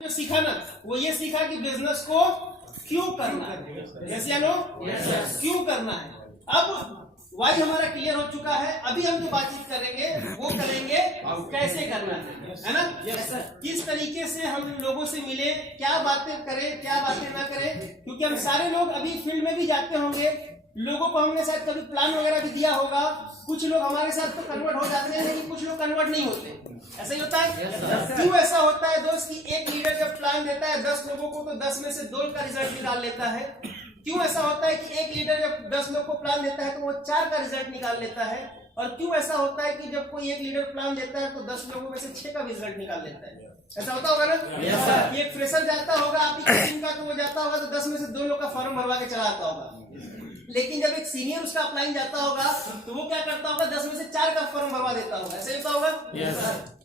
जो सीखा ना वो ये सीखा कि बिजनेस को क्यों करना है, यस या नो, क्यों करना है। अब वाई हमारा क्लियर हो चुका है। अभी हम जो बातचीत करेंगे वो करेंगे कैसे करना है ना, किस तरीके से हम लोगों से मिले, क्या बातें करें क्या बातें ना करें, क्योंकि हम सारे लोग अभी फील्ड में भी जाते होंगे, लोगों को हमने शायद कभी प्लान वगैरह भी दिया होगा, कुछ लोग हमारे साथ तो कन्वर्ट हो जाते हैं लेकिन कुछ लोग कन्वर्ट नहीं होते, ऐसा ही होता है। क्यों ऐसा होता है दोस्त कि एक लीडर जब प्लान देता है 10 लोगों को तो 10 में से 2 का रिजल्ट निकाल लेता है। क्यों ऐसा होता है कि एक लीडर जब 10 लोग को प्लान देता है तो वो 4 का रिजल्ट निकाल लेता है। और क्यों ऐसा होता है कि जब कोई एक लीडर प्लान देता है तो 10 लोगों में से 6 का रिजल्ट निकाल लेता है। ऐसा होता होगा ना। एक फ्रेशर जाता होगा आपकी टीम का तो वो जाता होगा तो 10 में से 2 लोग का फॉर्म भरवा के चला आता होगा, लेकिन जब एक सीनियर उसका अप्लाइन जाता होगा तो वो क्या करता होगा 10 में से 4 का फॉर्म भरवा देता होगा, ऐसा होता होगा।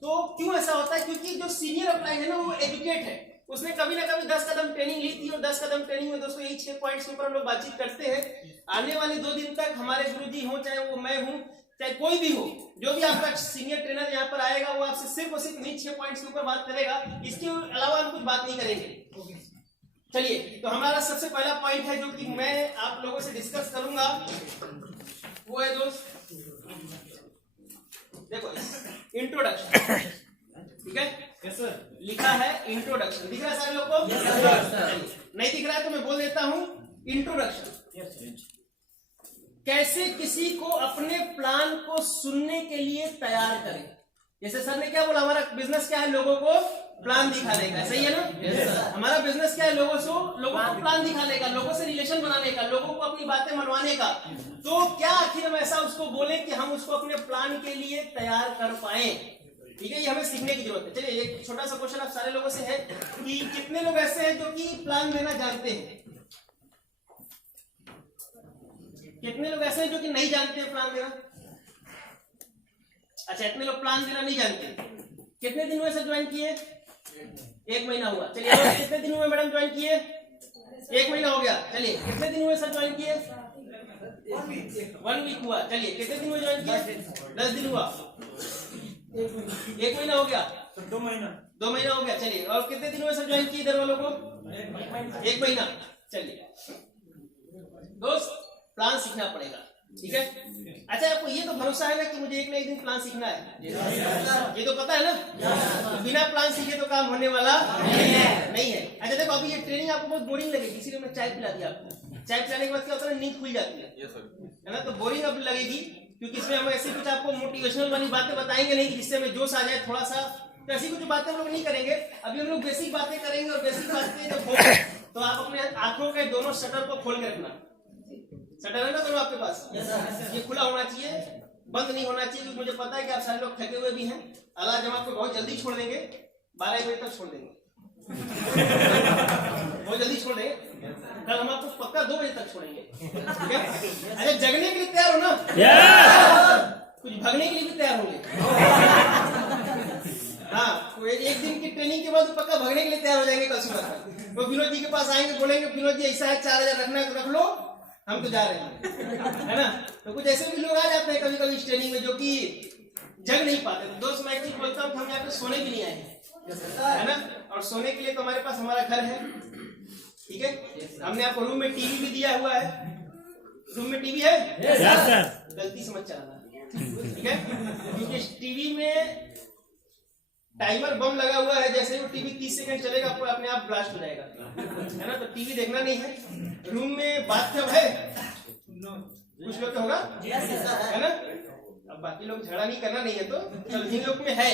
तो क्यों ऐसा होता है, क्योंकि जो सीनियर अप्लाइन है ना वो एजुकेट है, उसने कभी ना कभी 10 कदम ट्रेनिंग ली थी। और 10 कदम ट्रेनिंग में दोस्तों यही 6 पॉइंट्स के ऊपर हम लोग बातचीत करते हैं। आने वाले 2 दिन तक हमारे गुरुजी हो, चाहे वो मैं हूं चाहे कोई भी हो, जो भी आपका सीनियर ट्रेनर यहाँ पर आएगा वो आपसे सिर्फ और सिर्फ इन्हीं 6 पॉइंट्स के ऊपर बात करेगा, इसके अलावा हम कुछ बात नहीं करेंगे। चलिए, तो हमारा सबसे पहला पॉइंट है जो कि मैं आप लोगों से डिस्कस करूंगा वो है दोस्त, देखो इंट्रोडक्शन, ठीक है। लिखा है इंट्रोडक्शन, दिख रहा है सारे लोग को? नहीं दिख रहा है तो मैं बोल देता हूं इंट्रोडक्शन। कैसे किसी को अपने प्लान को सुनने के लिए तैयार करें। जैसे सर ने क्या बोला, हमारा बिजनेस क्या है, लोगों को प्लान दिखाने का, सही है ना। हमारा बिजनेस क्या है, लोगों को प्लान दिखाने का, लोगों से रिलेशन बनाने का, लोगों को अपनी बातें मनवाने का। तो क्या आखिर हम ऐसा उसको बोले कि हम उसको अपने प्लान के लिए तैयार कर पाए, ठीक है। ये हमें सीखने की जरूरत है। चलिए एक छोटा सा क्वेश्चन आप सारे लोगों से है कि कितने लोग ऐसे हैं जो कि प्लान देना जानते हैं, कितने लोग ऐसे हैं जो कि नहीं जानते हैं प्लान देना। अच्छा, इतने लोग प्लान देना नहीं जानते। कितने दिन हुए सर ज्वाइन किए? 1 महीना हुआ। चलिए कितने दिन हुए मैडम ज्वाइन किए? 1 महीना हो गया। चलिए कितने दिन हुए सर ज्वाइन किए? 1 वीक हुआ। चलिए कितने दिन हुए ज्वाइन किए? 10 दिन हुआ। 1 महीना हो गया। 2 महीना हो गया। चलिए, और कितने दिन हुए सर ज्वाइन किए इधर वालों को? 1 महीना। चलिए दोस्त, प्लान सीखना पड़ेगा, ठीक है। अच्छा, आपको ये तो भरोसा है ना कि मुझे एक ना एक दिन प्लान सीखना है, ये तो पता है ना। बिना प्लान सीखे तो काम होने वाला नहीं है। अच्छा देखो, अभी ये ट्रेनिंग आपको बहुत बोरिंग लगेगी, इसीलिए मैं चाय पिला दिया आपको। चाय पिलाने के बाद क्या होता है, नींद खुल जाती है ना। तो बोरिंग अब लगेगी क्योंकि इसमें हम ऐसे कुछ आपको मोटिवेशनल वाली बातें बताएंगे नहीं जिससे हमें जोश आ जाए थोड़ा सा, तो ऐसी कुछ बातें हम लोग नहीं करेंगे। अभी हम लोग बेसिक बातें करेंगे, और बेसिक बातें जब हो तो आप अपने आंखों के दोनों शटर को खोल के रखना। शटर है ना दोनों आपके पास, ये खुला होना चाहिए, बंद नहीं होना चाहिए, क्योंकि मुझे पता है कि आप सारे लोग थके हुए भी हैं। अल्लाह जब आपको बहुत जल्दी छोड़ देंगे, 12 बजे तक छोड़ देंगे बहुत जल्दी छोड़ देंगे। कल हम आपको पक्का 2 बजे तक छोड़ेंगे, ठीक है। अच्छा, जगने के लिए तैयार हो ना? कुछ भागने के लिए भी तैयार होंगे? हाँ, तो एक दिन की ट्रेनिंग के बाद पक्का भागने के लिए तैयार हो जाएंगे कल सुबह। वो विनोद जी के पास आएंगे, बोलेंगे विनोद जी ऐसा है 4000 रखना है तो रख लो, हम तो जा रहे हैं, है ना। तो कुछ ऐसे भी लोग आ जाते हैं कभी कभी इस ट्रेनिंग में जो कि जग नहीं पाते। तो दोस्त मैं कुछ बोलता हूँ कि हम यहाँ पे सोने भी नहीं आए हैं, है ना। और सोने के लिए तो हमारे पास हमारा घर है, ठीक है। हमने आपको रूम में टीवी भी दिया हुआ है। रूम में टीवी है, गलती से मत चलाना, ठीक है, क्योंकि टीवी में टाइमर बम लगा हुआ है। जैसे वो टीवी 30 सेकंड चलेगा आपको अपने आप ब्लास्ट हो जाएगा, है ना। तो टीवी देखना नहीं है। रूम में बाथटब है, कुछ लोग होगा, है ना। अब बाकी लोग झगड़ा नहीं करना नहीं है तो चलो, जिन लोग में है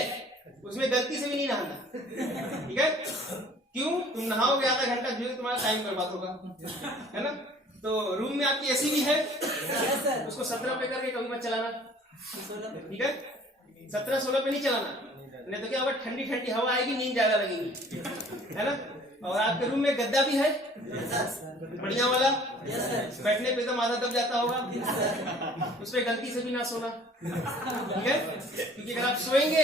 उसमें गलती से भी नहीं नहाना, ठीक है। क्यों? तुम नहाओगे आधा घंटा, जो तुम्हारा टाइम बर्बाद होगा, है ना। तो रूम में आपकी एसी भी है, उसको 17 पे करके कभी मत चलाना, ठीक है। 17-16 पे नहीं चलाना, नहीं तो क्या होगा, ठंडी ठंडी हवा आएगी, नींद ज्यादा लगेगी, है ना। और आपके रूम में गद्दा भी है बढ़िया वाला, बैठने पे एकदम आधा दब जाता होगा, उस पर गलती से भी ना सोना, ठीक है, क्योंकि अगर आप सोएंगे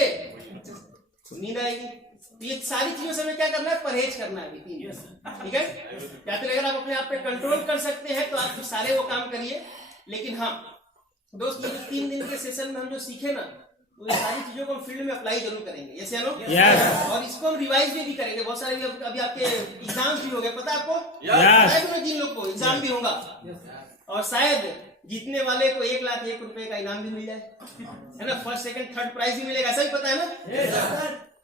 नींद आएगी। तो ये सारी चीजों से हमें क्या करना है, परहेज करना है, ठीक है। या तो अगर आप अपने आप पे कंट्रोल कर सकते हैं तो आप सारे वो काम करिए। लेकिन हाँ दोस्त, ये 3 दिन के सेशन में हम जो सीखे ना, तो ये सारी चीजों को हम फील्ड में अप्लाई जरूर करेंगे, यस या नो? यस। और इसको हम रिवाइज भी करेंगे। बहुत सारे अभी आपके एग्जाम भी हो गए, पता है आपको? यस। जिन लोग को एग्जाम भी होगा और शायद जीतने वाले को 1,01,000 रुपए का इनाम भी मिल जाए, है ना? फर्स्ट सेकंड थर्ड प्राइज भी मिलेगा, ऐसा ही पता है ना?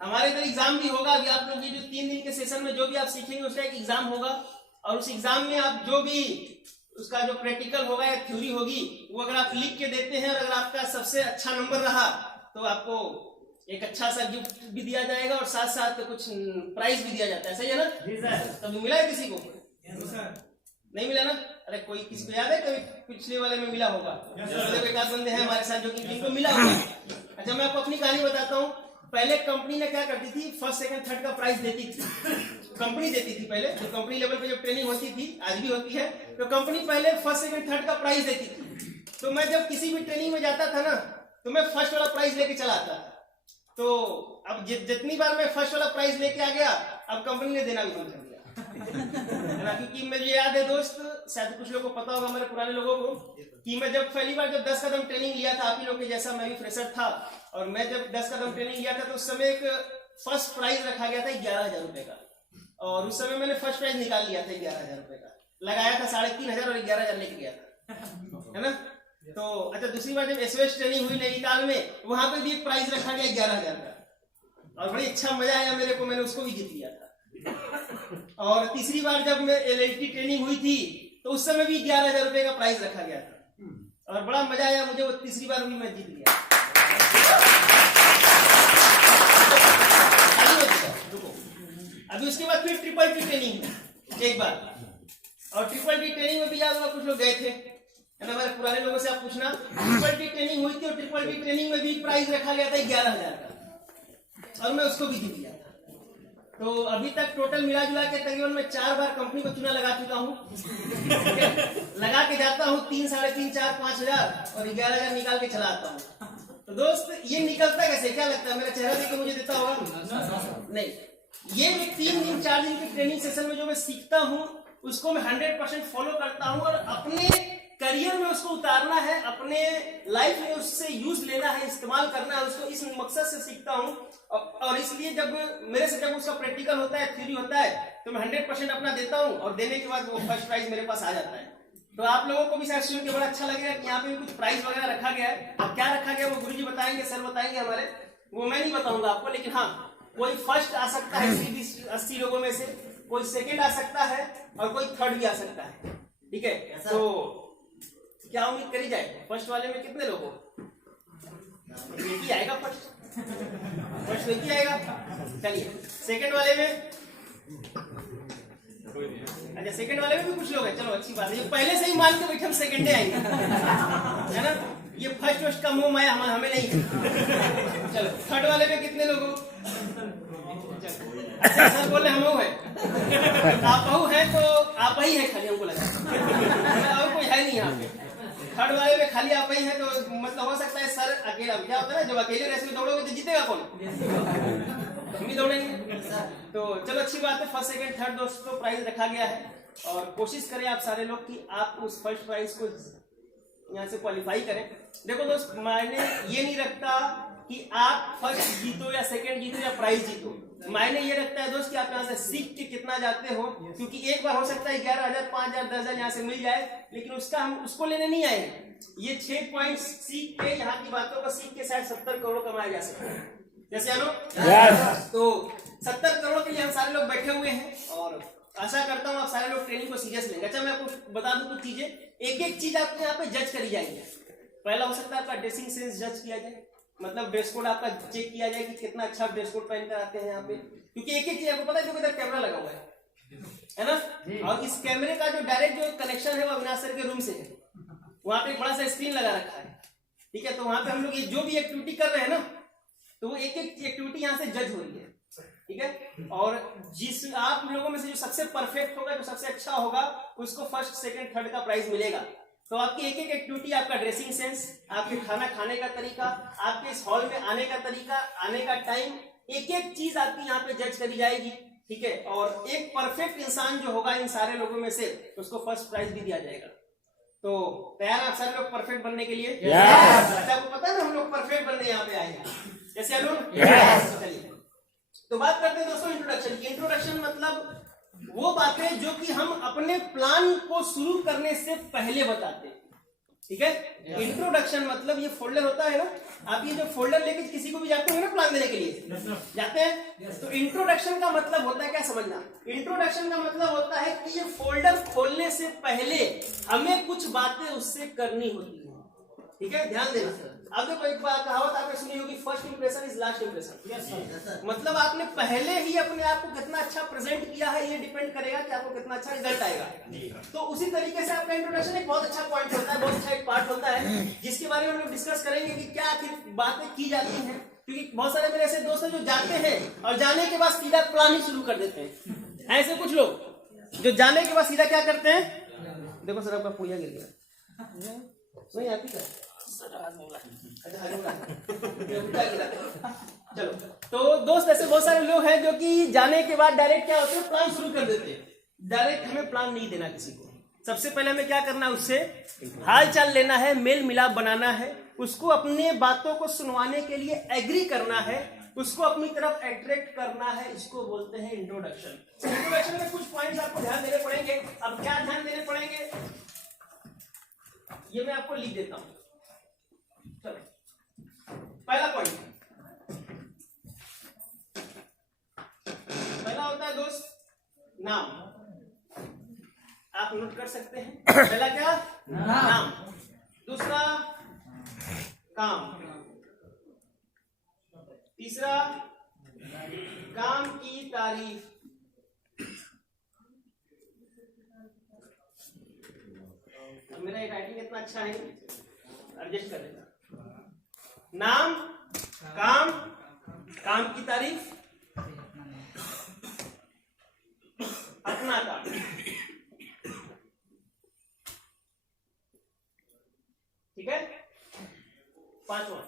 हमारे इधर एग्जाम भी होगा। अभी आप लोग ये जो 3 दिन के सेशन में जो भी आप सीखेंगे उसका एक एग्जाम होगा और उस एग्जाम में आप जो भी उसका जो प्रैक्टिकल होगा या थ्योरी होगी वो अगर आप लिख के देते हैं और अगर आपका सबसे अच्छा नंबर रहा तो आपको एक अच्छा सा गिफ्ट भी दिया जाएगा और साथ साथ कुछ प्राइज भी दिया जाता है, सही है ना? जी सर। कभी मिला है किसी को? नहीं मिला ना? अरे कोई किसी को याद है कभी पिछले वाले में मिला होगा? एक आध बंदे हैं हमारे साथ जो कि जिनको मिला होगा। अच्छा, मैं आपको अपनी कहानी बताता हूँ। पहले कंपनी ने क्या करती थी, फर्स्ट सेकंड थर्ड का प्राइस देती थी, कंपनी देती थी। पहले जो कंपनी लेवल पे जब ट्रेनिंग होती थी, आज भी होती है, तो कंपनी पहले फर्स्ट सेकंड थर्ड का प्राइस देती थी। तो मैं जब किसी भी ट्रेनिंग में जाता था ना तो मैं फर्स्ट वाला प्राइज लेके चला आता था। तो अब जितनी बार मैं फर्स्ट वाला प्राइज लेके आ गया, अब कंपनी ने देना भी बंद कर दिया। क्योंकि मुझे याद है दोस्त, शायद कुछ लोगों को पता होगा, हमारे पुराने लोगों को, कि मैं जब पहली बार जब 10 कदम ट्रेनिंग लिया था, आप ही लोग के जैसा मैं भी फ्रेशर था, और मैं जब 10 कदम ट्रेनिंग लिया था तो उस समय एक फर्स्ट प्राइज रखा गया था 11,000 रुपए का, और उस समय मैंने फर्स्ट प्राइज निकाल लिया था 11,000 रुपए का, लगाया था 3,500 और 11,000 लेके गया था, है ना? तो अच्छा, दूसरी बार जब एसओएस ट्रेनिंग हुई नैनीताल में, वहां पे भी एक प्राइज रखा गया 11,000 का और बड़ी अच्छा मजा आया मेरे को, मैंने उसको भी जीत लिया था। और तीसरी बार जब मैं एलएलटी ट्रेनिंग हुई थी तो उस समय भी 11,000 रुपए का प्राइज रखा गया था और बड़ा मजा आया मुझे, वो तीसरी बार भी मैं जीत लिया। अभी उसके बाद फिर ट्रिपल टी ट्रेनिंग एक बार, और ट्रिपल टी ट्रेनिंग में भी याद होगा कुछ लोग गए थे, है ना? हमारे पुराने लोगों से आप पूछना, ट्रिपल टी ट्रेनिंग हुई थी और ट्रिपल टी ट्रेनिंग में भी प्राइज रखा गया था 11,000 का और मैं उसको भी जीत लिया था। तो अभी तक टोटल मिला जुला के तकरीबन मैं 4 बार कंपनी को चुना लगा चुका हूँ। लगा के जाता हूँ 3, 3.5, 4, 5,000 और 11,000 निकाल के चला आता हूँ। तो दोस्त ये निकलता कैसे, क्या लगता है? मेरा चेहरा देख के मुझे देता होगा? नहीं, ये 3 दिन 4 दिन के ट्रेनिंग सेशन में जो मैं सीखता हूँ उसको मैं 100% फॉलो करता हूँ और अपने करियर में उसको उतारना है, अपने लाइफ में उससे यूज लेना है, इस्तेमाल करना है उसको, इस मकसद से सीखता हूँ। और इसलिए जब मेरे से जब उसका प्रैक्टिकल होता है, थ्योरी होता है, तो मैं 100% अपना देता हूँ और देने के बाद वो फर्स्ट प्राइज मेरे पास आ जाता है। तो आप लोगों को भी शायद सुन के बड़ा अच्छा लगेगा कि यहाँ पे कुछ प्राइज वगैरह रखा गया है। अब क्या रखा गया वो गुरुजी बताएंगे, सर बताएंगे हमारे, वो मैं नहीं बताऊंगा आपको, लेकिन हाँ, कोई फर्स्ट आ सकता है 80 लोगों में से, कोई सेकेंड आ सकता है और कोई थर्ड भी आ सकता है, ठीक है? तो क्या उम्मीद करी जाए? फर्स्ट वाले में कितने लोग हो? एक ही आएगा फर्स्ट एक ही आएगा। चलिए सेकंड वाले में, अच्छा सेकंड वाले में भी कुछ लोग हैं, चलो अच्छी बात है। ये पहले से ही मान के बैठे हम सेकंडे आएंगे, है ना? ये फर्स्ट का मोह माया हमें नहीं है। चलो थर्ड वाले में कितने लोग हो? अच्छा सर बोले हम है, आप है तो आप ही है खाली, हमको लगा और कोई है नहीं यहाँ पे। थर्ड वाले में खाली आप ही है तो मतलब हो सकता है सर अकेला, क्या होता है ना, जब अकेले रेस में दौड़ोगे तो जीतेगा कौन? हम ही दौड़ेंगे। तो चलो अच्छी बात है, फर्स्ट सेकंड थर्ड दोस्तों प्राइज रखा गया है और कोशिश करें आप सारे लोग कि आप उस फर्स्ट प्राइज को यहाँ से क्वालिफाई करें। देखो दोस्त, मायने ये नहीं रखता कि आप फर्स्ट जीतो या सेकंड जीतो या प्राइज जीतो, मायने ये रखता है दोस्त कि आप यहाँ से सीख के कितना जाते हो, क्योंकि एक बार हो सकता है 11,000, 5,000, 10,000 यहाँ से मिल जाए, लेकिन उसका हम उसको लेने नहीं आए। ये 6 पॉइंट सीख के, यहाँ की बातों को सीख के शायद 70 करोड़ कमाया जा सकता है, जैसे yes. तो 70 करोड़ के लिए हम सारे लोग बैठे हुए हैं और आशा करता हूँ आप सारे लोग ट्रेनिंग को सीरियस लेंगे। अच्छा मैं आपको बता दूं कुछ चीजें, एक चीज आपको यहाँ पे जज करी जाएगी। पहला हो सकता है आपका ड्रेसिंग सेंस जज किया जाए, मतलब ड्रेस कोड आपका चेक किया जाए कि कितना अच्छा ड्रेस कोड पहन कर आते हैं यहाँ पे, क्योंकि एक चीज आपको पता है, इधर कैमरा लगा हुआ है ना, और इस कैमरे का जो डायरेक्ट जो कनेक्शन है वो अविनाश सर के रूम से है, वहां पे एक बड़ा सा स्क्रीन लगा रखा है, ठीक है? तो वहां पे हम लोग ये जो भी एक्टिविटी कर रहे हैं ना, तो वो एक एक्टिविटी यहाँ से जज हो रही है, ठीक है? और जिस आप लोगों में से जो सबसे परफेक्ट होगा, जो सबसे अच्छा होगा, उसको फर्स्ट सेकंड थर्ड का प्राइज मिलेगा। तो आपकी एक एक्टिविटी, आपका ड्रेसिंग सेंस, आपके खाना खाने का तरीका, आपके इस हॉल में आने का तरीका, आने का टाइम, एक चीज आपकी यहाँ पे जज करी जाएगी, ठीक है? और एक परफेक्ट इंसान जो होगा इन सारे लोगों में से, उसको फर्स्ट प्राइज भी दिया जाएगा। तो तैयार आप सर लोग परफेक्ट बनने के लिए? आपको पता है ना हम लोग परफेक्ट बनने यहाँ पे आए हैं, जैसे चलिए तो बात करते हैं दोस्तों इंट्रोडक्शन की। इंट्रोडक्शन मतलब वो बातें जो कि हम अपने प्लान को शुरू करने से पहले बताते हैं, ठीक है। इंट्रोडक्शन मतलब ये फोल्डर होता है ना, आप ये जो फोल्डर लेके किसी को भी जाते होंगे ना प्लान देने के लिए जाते हैं, तो इंट्रोडक्शन का मतलब होता है क्या समझना, इंट्रोडक्शन का मतलब होता है कि ये फोल्डर खोलने से पहले हमें कुछ बातें उससे करनी होती है, ठीक है। ध्यान देना, अब देखो एक बात कहावत आपने सुनी होगी, first impression is last impression. मतलब आपने पहले ही अपने आप को कितना अच्छा प्रेजेंट किया है ये डिपेंड करेगा कि आपको कितना अच्छा रिजल्ट आएगा। तो उसी तरीके से आपका इंट्रोडक्शन एक बहुत अच्छा पॉइंट होता है, बहुत अच्छा एक पार्ट होता है जिसके बारे में हम लोग डिस्कस करेंगे कि क्या आखिर बातें की जाती हैं, क्योंकि बहुत सारे मेरे ऐसे दोस्त हैं जो जाते हैं और जाने के बाद सीधा प्लान ही शुरू कर देते हैं। ऐसे कुछ लोग जो जाने के बाद सीधा क्या करते हैं, देखो सर आपका पुड़िया गिर गया, नहीं आती क्या? चलो, तो दोस्त ऐसे बहुत सारे लोग हैं जो कि जाने के बाद डायरेक्ट क्या होते हैं, प्लान शुरू कर देते हैं। डायरेक्ट हमें प्लान नहीं देना किसी को, सबसे पहले हमें क्या करना है, उससे हाल चाल लेना है, मेल मिलाप बनाना है, उसको अपने बातों को सुनवाने के लिए एग्री करना है, उसको अपनी तरफ अट्रैक्ट करना है, इसको बोलते हैं इंट्रोडक्शन। इंट्रोडक्शन में कुछ पॉइंट्स आपको ध्यान देने पड़ेंगे। अब क्या ध्यान देने पड़ेंगे ये मैं आपको लिख देता हूं। चलो, पहला पॉइंट, पहला होता है दोस्त नाम, आप नोट कर सकते हैं। पहला क्या? नाम। दूसरा काम। तीसरा काम की तारीफ। मेरा राइटिंग इतना अच्छा है, एडजस्ट कर लेना। नाम, काम, काम की तारीफ, अपना काम, ठीक है। पांचवा,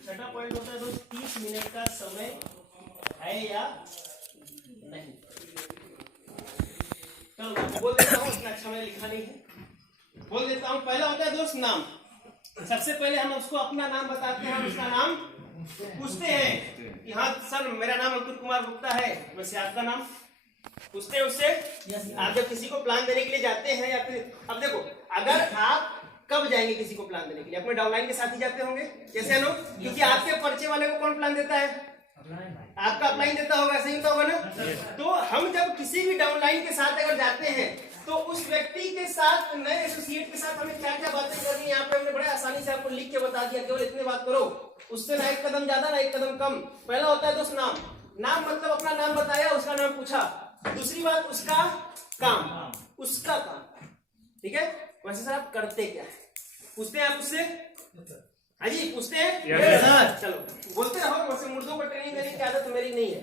छठा पॉइंट होता है दोस्त 30 मिनट का समय है या नहीं। चलो बोल देता हूँ, इतना अच्छा मैं लिखा नहीं है, बोल देता हूँ। पहला होता है दोस्त नाम। सबसे पहले हम उसको अपना नाम बताते हैं, हम उसका नाम पूछते हैं कि हाँ सर मेरा नाम अंकुर कुमार गुप्ता है, वैसे आपका नाम पूछते हैं उससे। आप जब किसी को प्लान देने के लिए जाते हैं या फिर, अब देखो अगर आप कब जाएंगे किसी को प्लान देने के लिए, अपने डाउनलाइन के साथ ही जाते होंगे जैसे अनु, क्योंकि आपके परिचय वाले को कौन प्लान देता है, आपका अपलाइन देता होगा, सही होता होगा ना। तो हम जब किसी भी डाउनलाइन के साथ अगर जाते हैं तो उस व्यक्ति के साथ, नए एसोसिएट के साथ हमें क्या क्या बातें करनी है, यहाँ पे हमने बड़े आसानी से आपको लिख के बता दिया, केवल इतने बात करो, उससे ना एक कदम ज्यादा ना एक कदम कम। पहला होता है दोस्त नाम। नाम मतलब अपना नाम बताया, उसका नाम पूछा। दूसरी बात उसका काम, उसका काम, ठीक है। वैसे सर आप करते क्या है, पूछते हैं आप उससे, हाँ जी पूछते हैं। चलो बोलते रहो, वैसे मुर्दों को ट्रेनिंग देने की आदत मेरी नहीं है,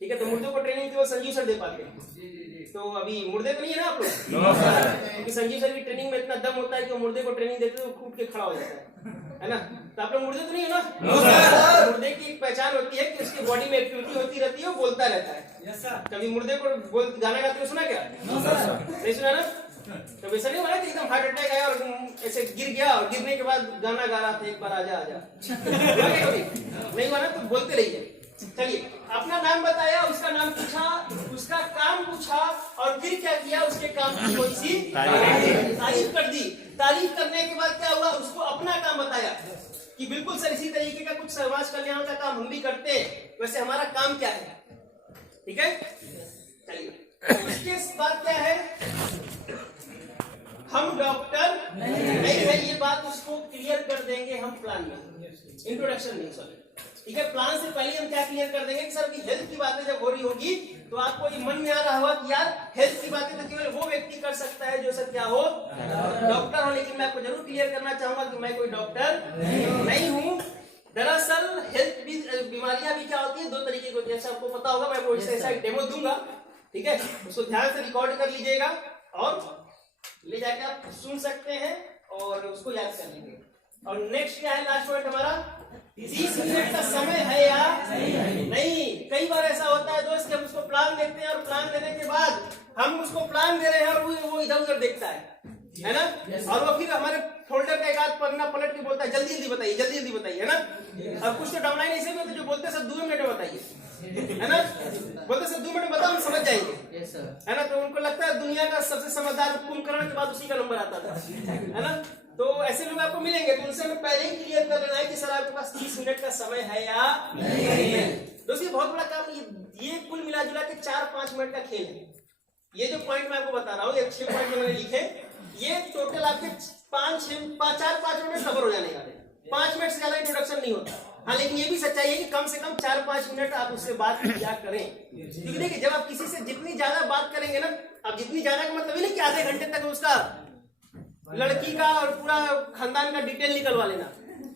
ठीक है। तो मुर्दों को ट्रेनिंग केवल संजीव सर दे पाते हैं, तो अभी मुर्दे तो नहीं है ना आप लोग, क्योंकि संजीव सर की ट्रेनिंग में इतना दम होता है कि वो मुर्दे को ट्रेनिंग देते हैं, उठ के खड़ा हो जाता है ना। तो आप लोग मुर्दे तो नहीं है ना। मुर्दे की एक पहचान होती है कि उसकी बॉडी में एक्टिविटी होती रहती है, वो बोलता रहता है। कभी मुर्दे को गाना गाते हुए सुना क्या? नहीं सुना ना। तो वैसा नहीं हुआ कि एकदम हार्ट अटैक आया और ऐसे गिर गया और गिरने के बाद गाना गा रहा था, एक बार आजा आजा। नहीं हुआ ना, तो बोलते रहिए। चलिए, अपना नाम बताया, उसका नाम पूछा, उसका काम पूछा और फिर क्या किया, उसके काम की थोड़ी सी तारीफ कर दी। तारीफ करने के बाद क्या हुआ, उसको अपना काम बताया कि बिल्कुल सर इसी तरीके का कुछ समाज कल्याण का काम हम भी करते हैं, वैसे हमारा काम क्या है, ठीक है। चलिए, उसके बाद क्या है, हम डॉक्टर नहीं है, ये बात उसको क्लियर कर देंगे हम प्लान में, इंट्रोडक्शन नहीं, सॉरी ठीक है। प्लान से पहले हम क्या क्लियर कर देंगे कि सर की हेल्थ की बातें जब हो रही होगी तो आपको ये मन में आ रहा होगा कि यार हेल्थ की बातें तो केवल वो व्यक्ति कर सकता है जो सर क्या हो, डॉक्टर हो। लेकिन मैं आपको जरूर क्लियर करना चाहूंगा कि मैं कोई डॉक्टर नहीं हूँ। दरअसल हेल्थ बीमारियां भी क्या होती है, दो तरीके की होती है, जैसे आपको पता होगा। मैं कोई ऐसा एक डेमो दूंगा, ठीक है, उसको ध्यान से रिकॉर्ड कर लीजिएगा और ले जाके आप सुन सकते हैं और उसको याद कर लेंगे। और नेक्स्ट क्या है, लास्ट पॉइंट हमारा, 30 मिनट का समय है या नहीं। कई बार ऐसा होता है दोस्त कि हम उसको प्लान देते हैं और प्लान देने के बाद हम उसको प्लान दे रहे हैं और वो इधर उधर देखता है ना, और वो फिर हमारे फोल्डर का एक आध पन्ना पलट के बोलता है जल्दी जल्दी बताइए, जल्दी जल्दी बताइए, है ना। और कुछ तो डाउनलाइन ऐसे भी होते जो बोलते हैं सर 2 मिनट में बताइए, है ना, बोलते सर 2 मिनट में बताओ हम समझ जाएंगे, है ना। तो उनको लगता है दुनिया का सबसे समझदार कुंभकर्ण के बाद उसी का नंबर आता था, है ना। तो ऐसे लोग आपको मिलेंगे, तो उनसे हमें पहले ही क्लियर कर लेना है कि सर आपके पास 30 मिनट का समय है या नहीं। दोस्तों बहुत बड़ा काम, ये कुल मिला जुला के 4-5 मिनट का खेल है। ये जो पॉइंट मैं आपको बता रहा हूँ, ये 6 पॉइंट मैंने लिखे, ये टोटल आपके 4-5 मिनट कवर हो जाने वाले। 5 मिनट से ज्यादा इंट्रोडक्शन नहीं होता। हाँ, लेकिन ये भी सच्चाई है कि कम से कम 4-5 मिनट आप उससे बात किया करें, क्योंकि देखिए जब आप किसी से जितनी ज्यादा बात करेंगे ना, अब जितनी ज्यादा का मतलब नहीं कि आधे घंटे तक उसका लड़की का और पूरा खानदान का डिटेल निकलवा लेना,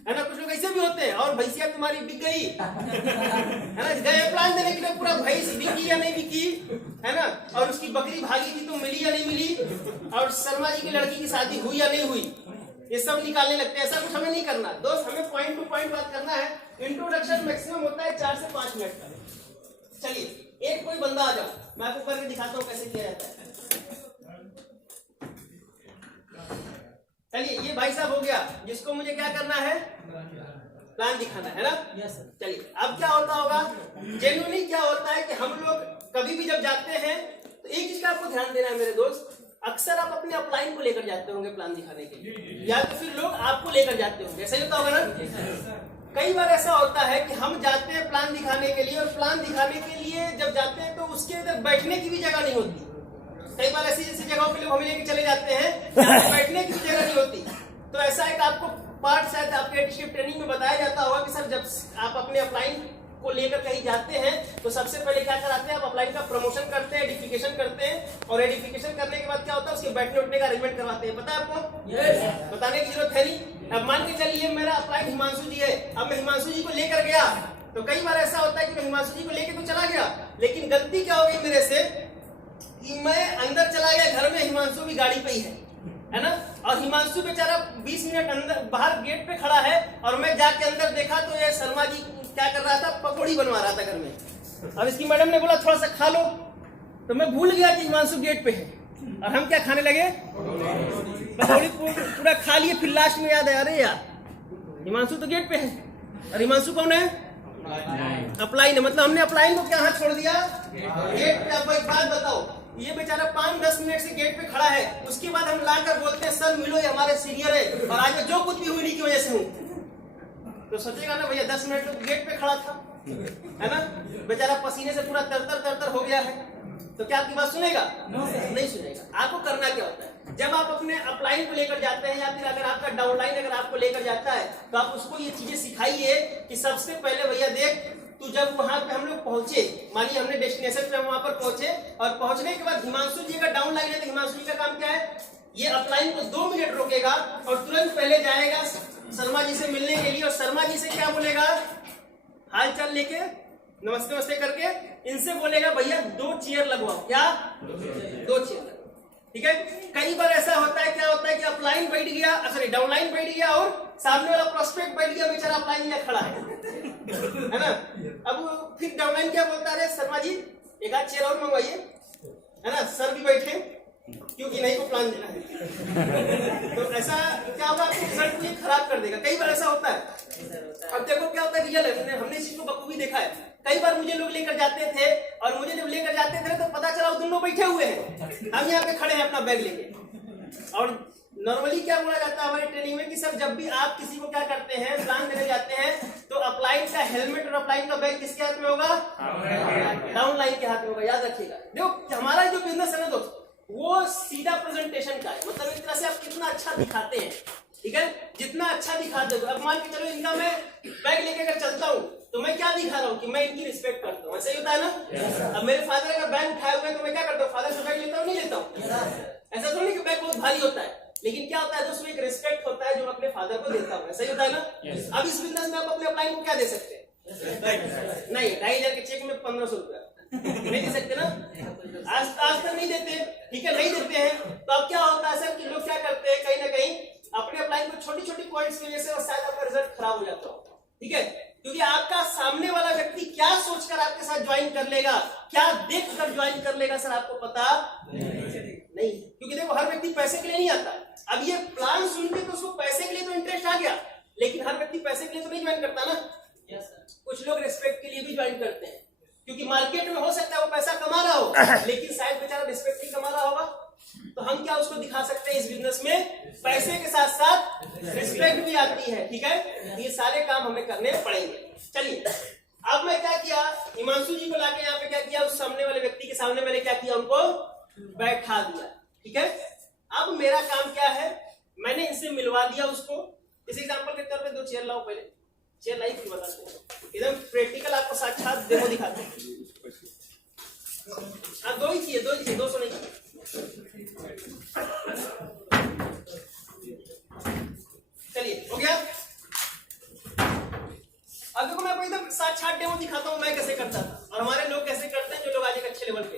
है ना। कुछ लोग ऐसे भी होते हैं, और भैंसिया तुम्हारी बिक गई, है ना, गए प्लान देने के लिए पूरा भैंस बिकी या नहीं बिकी, है ना, और उसकी बकरी भागी थी तो मिली या नहीं मिली, और शर्मा जी की लड़की की शादी हुई या नहीं हुई, ये सब निकालने लगते हैं। ऐसा कुछ हमें नहीं करना दोस्त, हमें पॉइंट टू पॉइंट बात करना है। इंट्रोडक्शन मैक्सिमम होता है 4 से 5 मिनट का। चलिए एक कोई बंदा आ जाओ, मैं आपको करके दिखाता हूँ कैसे किया जाता है। चलिए ये भाई साहब हो गया, जिसको मुझे क्या करना है, प्लान दिखाना है ना। Yes sir. चलिए अब क्या होता होगा, जेन्युइनली क्या होता है कि हम लोग कभी भी जब जाते हैं तो एक चीज का आपको ध्यान देना है मेरे दोस्त, अक्सर आप अपने अपलाइन को लेकर जाते होंगे प्लान दिखाने के लिए, या तो फिर लोग आपको लेकर जाते होंगे, ऐसा ही होता होगा ना। कई बार ऐसा होता है कि हम जाते हैं प्लान दिखाने के लिए, और प्लान दिखाने के लिए जब जाते हैं तो उसके इधर बैठने की भी जगह नहीं होती। कई बार ऐसी जगहों पे लोग हमें लेके चले जाते हैं जहाँ बैठने की जगह नहीं होती। तो ऐसा एक आपको पार्ट शायद आपके एडमिनिस्ट्रेटिव ट्रेनिंग में बताया जाता होगा कि सर जब आप अपने अपलाइन को लेकर कहीं जाते हैं तो सबसे पहले क्या कराते हैं, आप अपलाइन का प्रमोशन करते हैं, एडिफिकेशन करते हैं, और एडिफिकेशन करने के बाद क्या होता है उसके बैठने उठने का अरेंजमेंट करवाते हैं। पता है आपको? yes. बताने की जरूरत है नहीं। अब मान के चलिए मेरा अपलाइन हिमांशु जी है, अब मैं हिमांशु जी को लेकर गया, तो कई बार ऐसा होता है कि मैं हिमांशु जी को लेकर तो चला गया, लेकिन गलती क्या हो गई मेरे से कि मैं अंदर चला गया घर में, हिमांशु भी गाड़ी पे ही है ना, और हिमांशु बेचारा 20 मिनट अंदर बाहर गेट पे खड़ा है, और मैं जाके अंदर देखा तो ये शर्मा जी क्या कर रहा था, पकौड़ी बनवा रहा था घर में। अब इसकी मैडम ने बोला थोड़ा सा खा लो, तो मैं भूल गया कि हिमांशु गेट पे है, और हम क्या खाने लगे, पकौड़ी पूरा खा लिए। फिर लास्ट में याद है, अरे यार हिमांशु तो गेट पे है, और हिमांशु कौन है, अपलाइन है, मतलब हमने अपलाइन को क्या हाथ छोड़ दिया, गेट पे। अब एक बात बताओ, ये बेचारा 5-10 मिनट से गेट पे खड़ा है, उसके बाद हम लाकर बोलते हैं सर मिलो, ये हमारे सीनियर है और आज मैं जो कुछ भी हुई नहीं की वजह से हूँ, तो सोचेगा ना भैया 10 मिनट तो गेट पे खड़ा था, है ना, बेचारा पसीने से पूरा तर हो गया है, तो क्या आपकी बात सुनेगा? नहीं सुनेगा। आपको करना क्या होता है, जब आप अपने अपलाइन को लेकर जाते हैं, या फिर अगर आपका डाउनलाइन अगर आपको लेकर जाता है, तो आप उसको ये चीजें सिखाइए कि सबसे पहले भैया देख तू, जब वहां पे हम लोग पहुंचे, मानिए हमने डेस्टिनेशन पे वहां पर पहुंचे, और पहुंचने के बाद हिमांशु जी का डाउनलाइन है, तो हिमांशु जी का काम क्या है, ये अपलाइन को 2 मिनट रोकेगा और तुरंत पहले जाएगा शर्मा जी से मिलने के लिए, और शर्मा जी से क्या बोलेगा, हाल चाल लेके नमस्ते नमस्ते करके इनसे बोलेगा भैया 2 चेयर लगवाओ, क्या 2 चेयर, ठीक है। कई बार ऐसा होता है, क्या होता है कि अपलाइन बैठ गया, सॉरी डाउनलाइन बैठ गया, और सामने वाला प्रोस्पेक्ट बैठ गया, बेचारा अपलाइन में खड़ा है ना। अब फिर डाउनलाइन क्या बोलता है, शर्मा जी एक आध चेयर और मंगवाइए, है ना, सर भी बैठे क्योंकि नहीं को प्लान देना है। तो ऐसा क्या होगा, आपको रिजल्ट को खराब कर देगा। कई बार ऐसा होता है। अब देखो क्या होता है, रियल है, हमने इस चीज को बखूबी देखा है। कई बार मुझे लोग लेकर जाते थे, और मुझे जब लेकर जाते थे तो पता चला वो दोनों बैठे हुए हैं, हम यहाँ पे खड़े हैं अपना बैग लेके। और नॉर्मली क्या बोला जाता है हमारी ट्रेनिंग में कि सर जब भी आप किसी को क्या करते हैं, प्लान देने जाते हैं, तो अपलाइन का हेलमेट और अपलाइन का बैग किसके हाथ में होगा, डाउनलाइन के हाथ में होगा, याद रखिएगा। देखो हमारा जो बिजनेस है ना दोस्त, वो सीधा प्रेजेंटेशन का है, मतलब एक तरह से आप कितना अच्छा दिखाते हैं, ठीक है, जितना अच्छा दिखाते हो। अब मान के चलो इनका मैं बैग लेके अगर चलता हूँ, तो मैं क्या दिखा रहा हूँ कि मैं इनकी रिस्पेक्ट करता हूँ, ऐसा ही होता है ना। अब मेरे फादर अगर बैग उठाए हुए हैं तो मैं क्या करता हूँ, फादर से बैग लेता हूँ नहीं लेता हूँ, ऐसा तो नहीं कि बैग बहुत भारी होता है, लेकिन क्या होता है दोस्तों, एक रिस्पेक्ट होता है जो मैं अपने फादर को देता हूँ, ऐसा ही होता है ना। अब इस बिजनेस में आप अपने अपलाइन को क्या दे सकते हैं, नहीं 2,500 के चेक में 1,500 रुपया नहीं दे सकते ना, आज तक नहीं देते, ठीक है, नहीं देते हैं। तो अब क्या होता है सर कि लोग क्या करते हैं, कहीं ना कहीं अपने अपलाइन को छोटी छोटी पॉइंट्स की वजह से और शायद आपका रिजल्ट खराब हो जाता हो, ठीक है, क्योंकि आपका सामने वाला व्यक्ति क्या सोचकर आपके साथ ज्वाइन कर लेगा, क्या देखकर ज्वाइन कर लेगा सर आपको पता नहीं, क्योंकि देखो हर व्यक्ति पैसे के लिए नहीं आता। अब ये प्लान सुन के तो उसको पैसे के लिए तो इंटरेस्ट आ गया, लेकिन हर व्यक्ति पैसे के लिए तो नहीं ज्वाइन करता ना। कुछ लोग रिस्पेक्ट के लिए भी ज्वाइन करते हैं, क्योंकि मार्केट में हो सकता है वो पैसा कमा रहा हो लेकिन शायद बेचारा रिस्पेक्ट नहीं कमा रहा होगा। तो हम क्या उसको दिखा सकते हैं, इस बिजनेस में पैसे के साथ साथ रिस्पेक्ट भी आती है, ठीक है। ये सारे काम हमें करने पड़ेंगे। चलिए अब मैं क्या किया, हिमांशु जी को लाके यहाँ पे क्या किया, उस सामने वाले व्यक्ति के सामने मैंने क्या किया, उनको बैठा दिया, ठीक है। अब मेरा काम क्या है, मैंने इनसे मिलवा दिया उसको। इस एग्जांपल के तौर पे 2 चेयर लाओ, पहले चेयर लाई फिर बताते हैं, एकदम प्रैक्टिकल आपको साक्षात डेमो दिखाते हैं। हाँ 2 ही चाहिए, 200 नहीं चाहिए। चलिए हो गया। अब देखो मैं आपको एकदम साक्षात डेमो दिखाता हूँ मैं कैसे करता था और हमारे लोग कैसे करते हैं जो लोग आज एक अच्छे लेवल पे।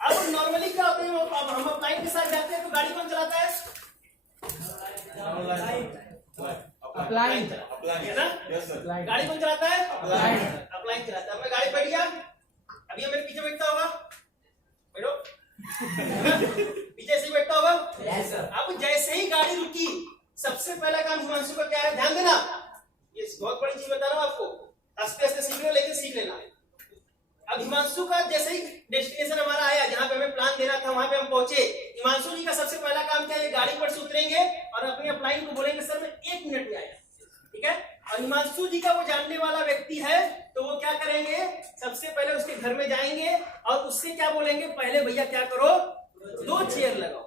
अब नॉर्मली क्या होता है, हम अपलाइन के साथ जाते हैं तो गाड़ी कौन चलाता है, अपलाइन है ना, गाड़ी कौन चलाता है, अपलाइन चलाता है। मैं गाड़ी बैठ गया, अभी ये मेरे पीछे बैठता होगा, बैठो पीछे से बैठता होगा। अब जैसे ही गाड़ी रुकी, सबसे पहला काम हिमांशु का क्या है, ध्यान देना, ये बहुत बड़ी चीज बता रहा हूँ आपको, आस्ते आस्ते सीख लो लेकिन सीख लेना। अब हिमांशु का जैसे ही डेस्टिनेशन हमारा आया, जहां पे हमें प्लान देना था वहां पे हम पहुंचे, हिमांशु जी का सबसे पहला काम क्या है, गाड़ी पर से उतरेंगे और अपने अपलाइन को बोलेंगे सर मैं 1 मिनट में आया, ठीक है। और हिमांशु जी का वो जानने वाला व्यक्ति है तो वो क्या करेंगे, सबसे पहले उसके घर में जाएंगे और उससे क्या बोलेंगे, पहले भैया क्या करो 2 चेयर लगाओ,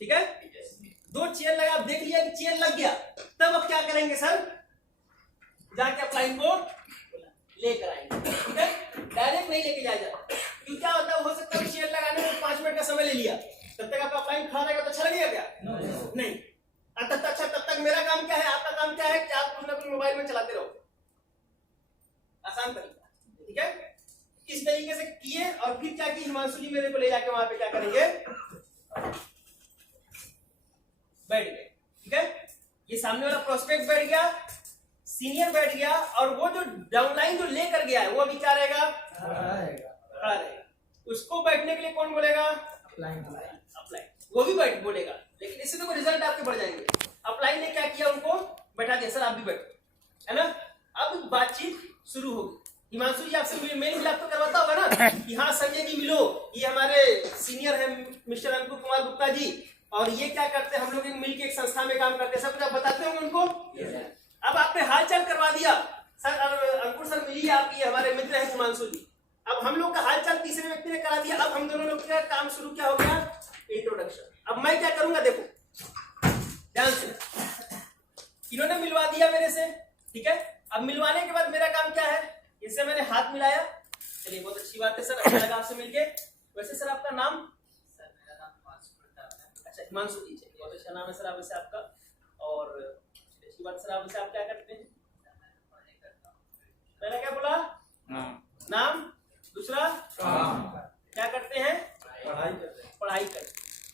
ठीक है। 2 चेयर लगा, देख लिया कि चेयर लग गया, तब अब क्या करेंगे सर, जाके अपलाइन को लेकर आएंगे, ठीक है। डायरेक्ट नहीं लेके जाएगा, क्यों क्या होता है, हो सकता है चेयर लगाने में 5 मिनट का समय ले लिया, तब तक आपका अपलाइन खड़ा रहेगा तो अच्छा लगेगा क्या, नहीं। तब तक मेरा काम क्या है, आपका काम क्या है कि आप कुछ ना कुछ मोबाइल में चलाते रहो, आसान तरीका, ठीक है। इस तरीके से किए और फिर क्या किया, हिमांशु जी मेरे को ले जाके वहां पे क्या करेंगे, बैठ गए, ठीक है। ये सामने वाला प्रोस्पेक्ट बैठ गया, सीनियर बैठ गया, और वो जो डाउनलाइन जो लेकर गया है वो अभी क्या रहेगा, खड़ा रहेगा। उसको बैठने के लिए कौन बोलेगा, अपलाइन, वो भी बैठ बोलेगा, लेकिन इससे तो रिजल्ट आपके बढ़ जाएंगे। अपलाइन ने क्या किया, उनको बैठा दिया, सर आप भी बैठो, है ना। अब बातचीत शुरू होगी। हिमांशु जी आपसे मेल मिलाप तो करवाता होगा ना कि हाँ संजय जी मिलो, ये हमारे सीनियर है मिस्टर अंकुर कुमार गुप्ता जी, और ये क्या करते हैं, हम लोग मिलकर एक संस्था में काम करते हैं, सब कुछ आप बताते होंगे उनको। अब आपने हालचाल करवा दिया, सर अंकुर सर मिलिए, आपकी हमारे मित्र हैं हिमांशु जी। अब हम लोग का हालचाल तीसरे व्यक्ति ने करा दिया, अब हम दोनों लोग का काम शुरू क्या हो गया, इंट्रोडक्शन। अब मैं क्या करूंगा, देखो ध्यान से, इन्होंने मिलवा दिया मेरे से, ठीक है। अब मिलवाने के बाद मेरा काम क्या है, इससे मैंने हाथ मिलाया, चलिए बहुत अच्छी बात है सर, अच्छा लगा आपसे मिलके। वैसे सर आपका नाम, सर मेरा नाम अच्छा हिमांशु जी, बहुत अच्छा नाम है सर आप वैसे आपका, और अच्छी बात सर आप वैसे आप क्या करते हैं, पहला क्या बोला, नाम, दूसरा क्या करते हैं, पढ़ाई करते हैं।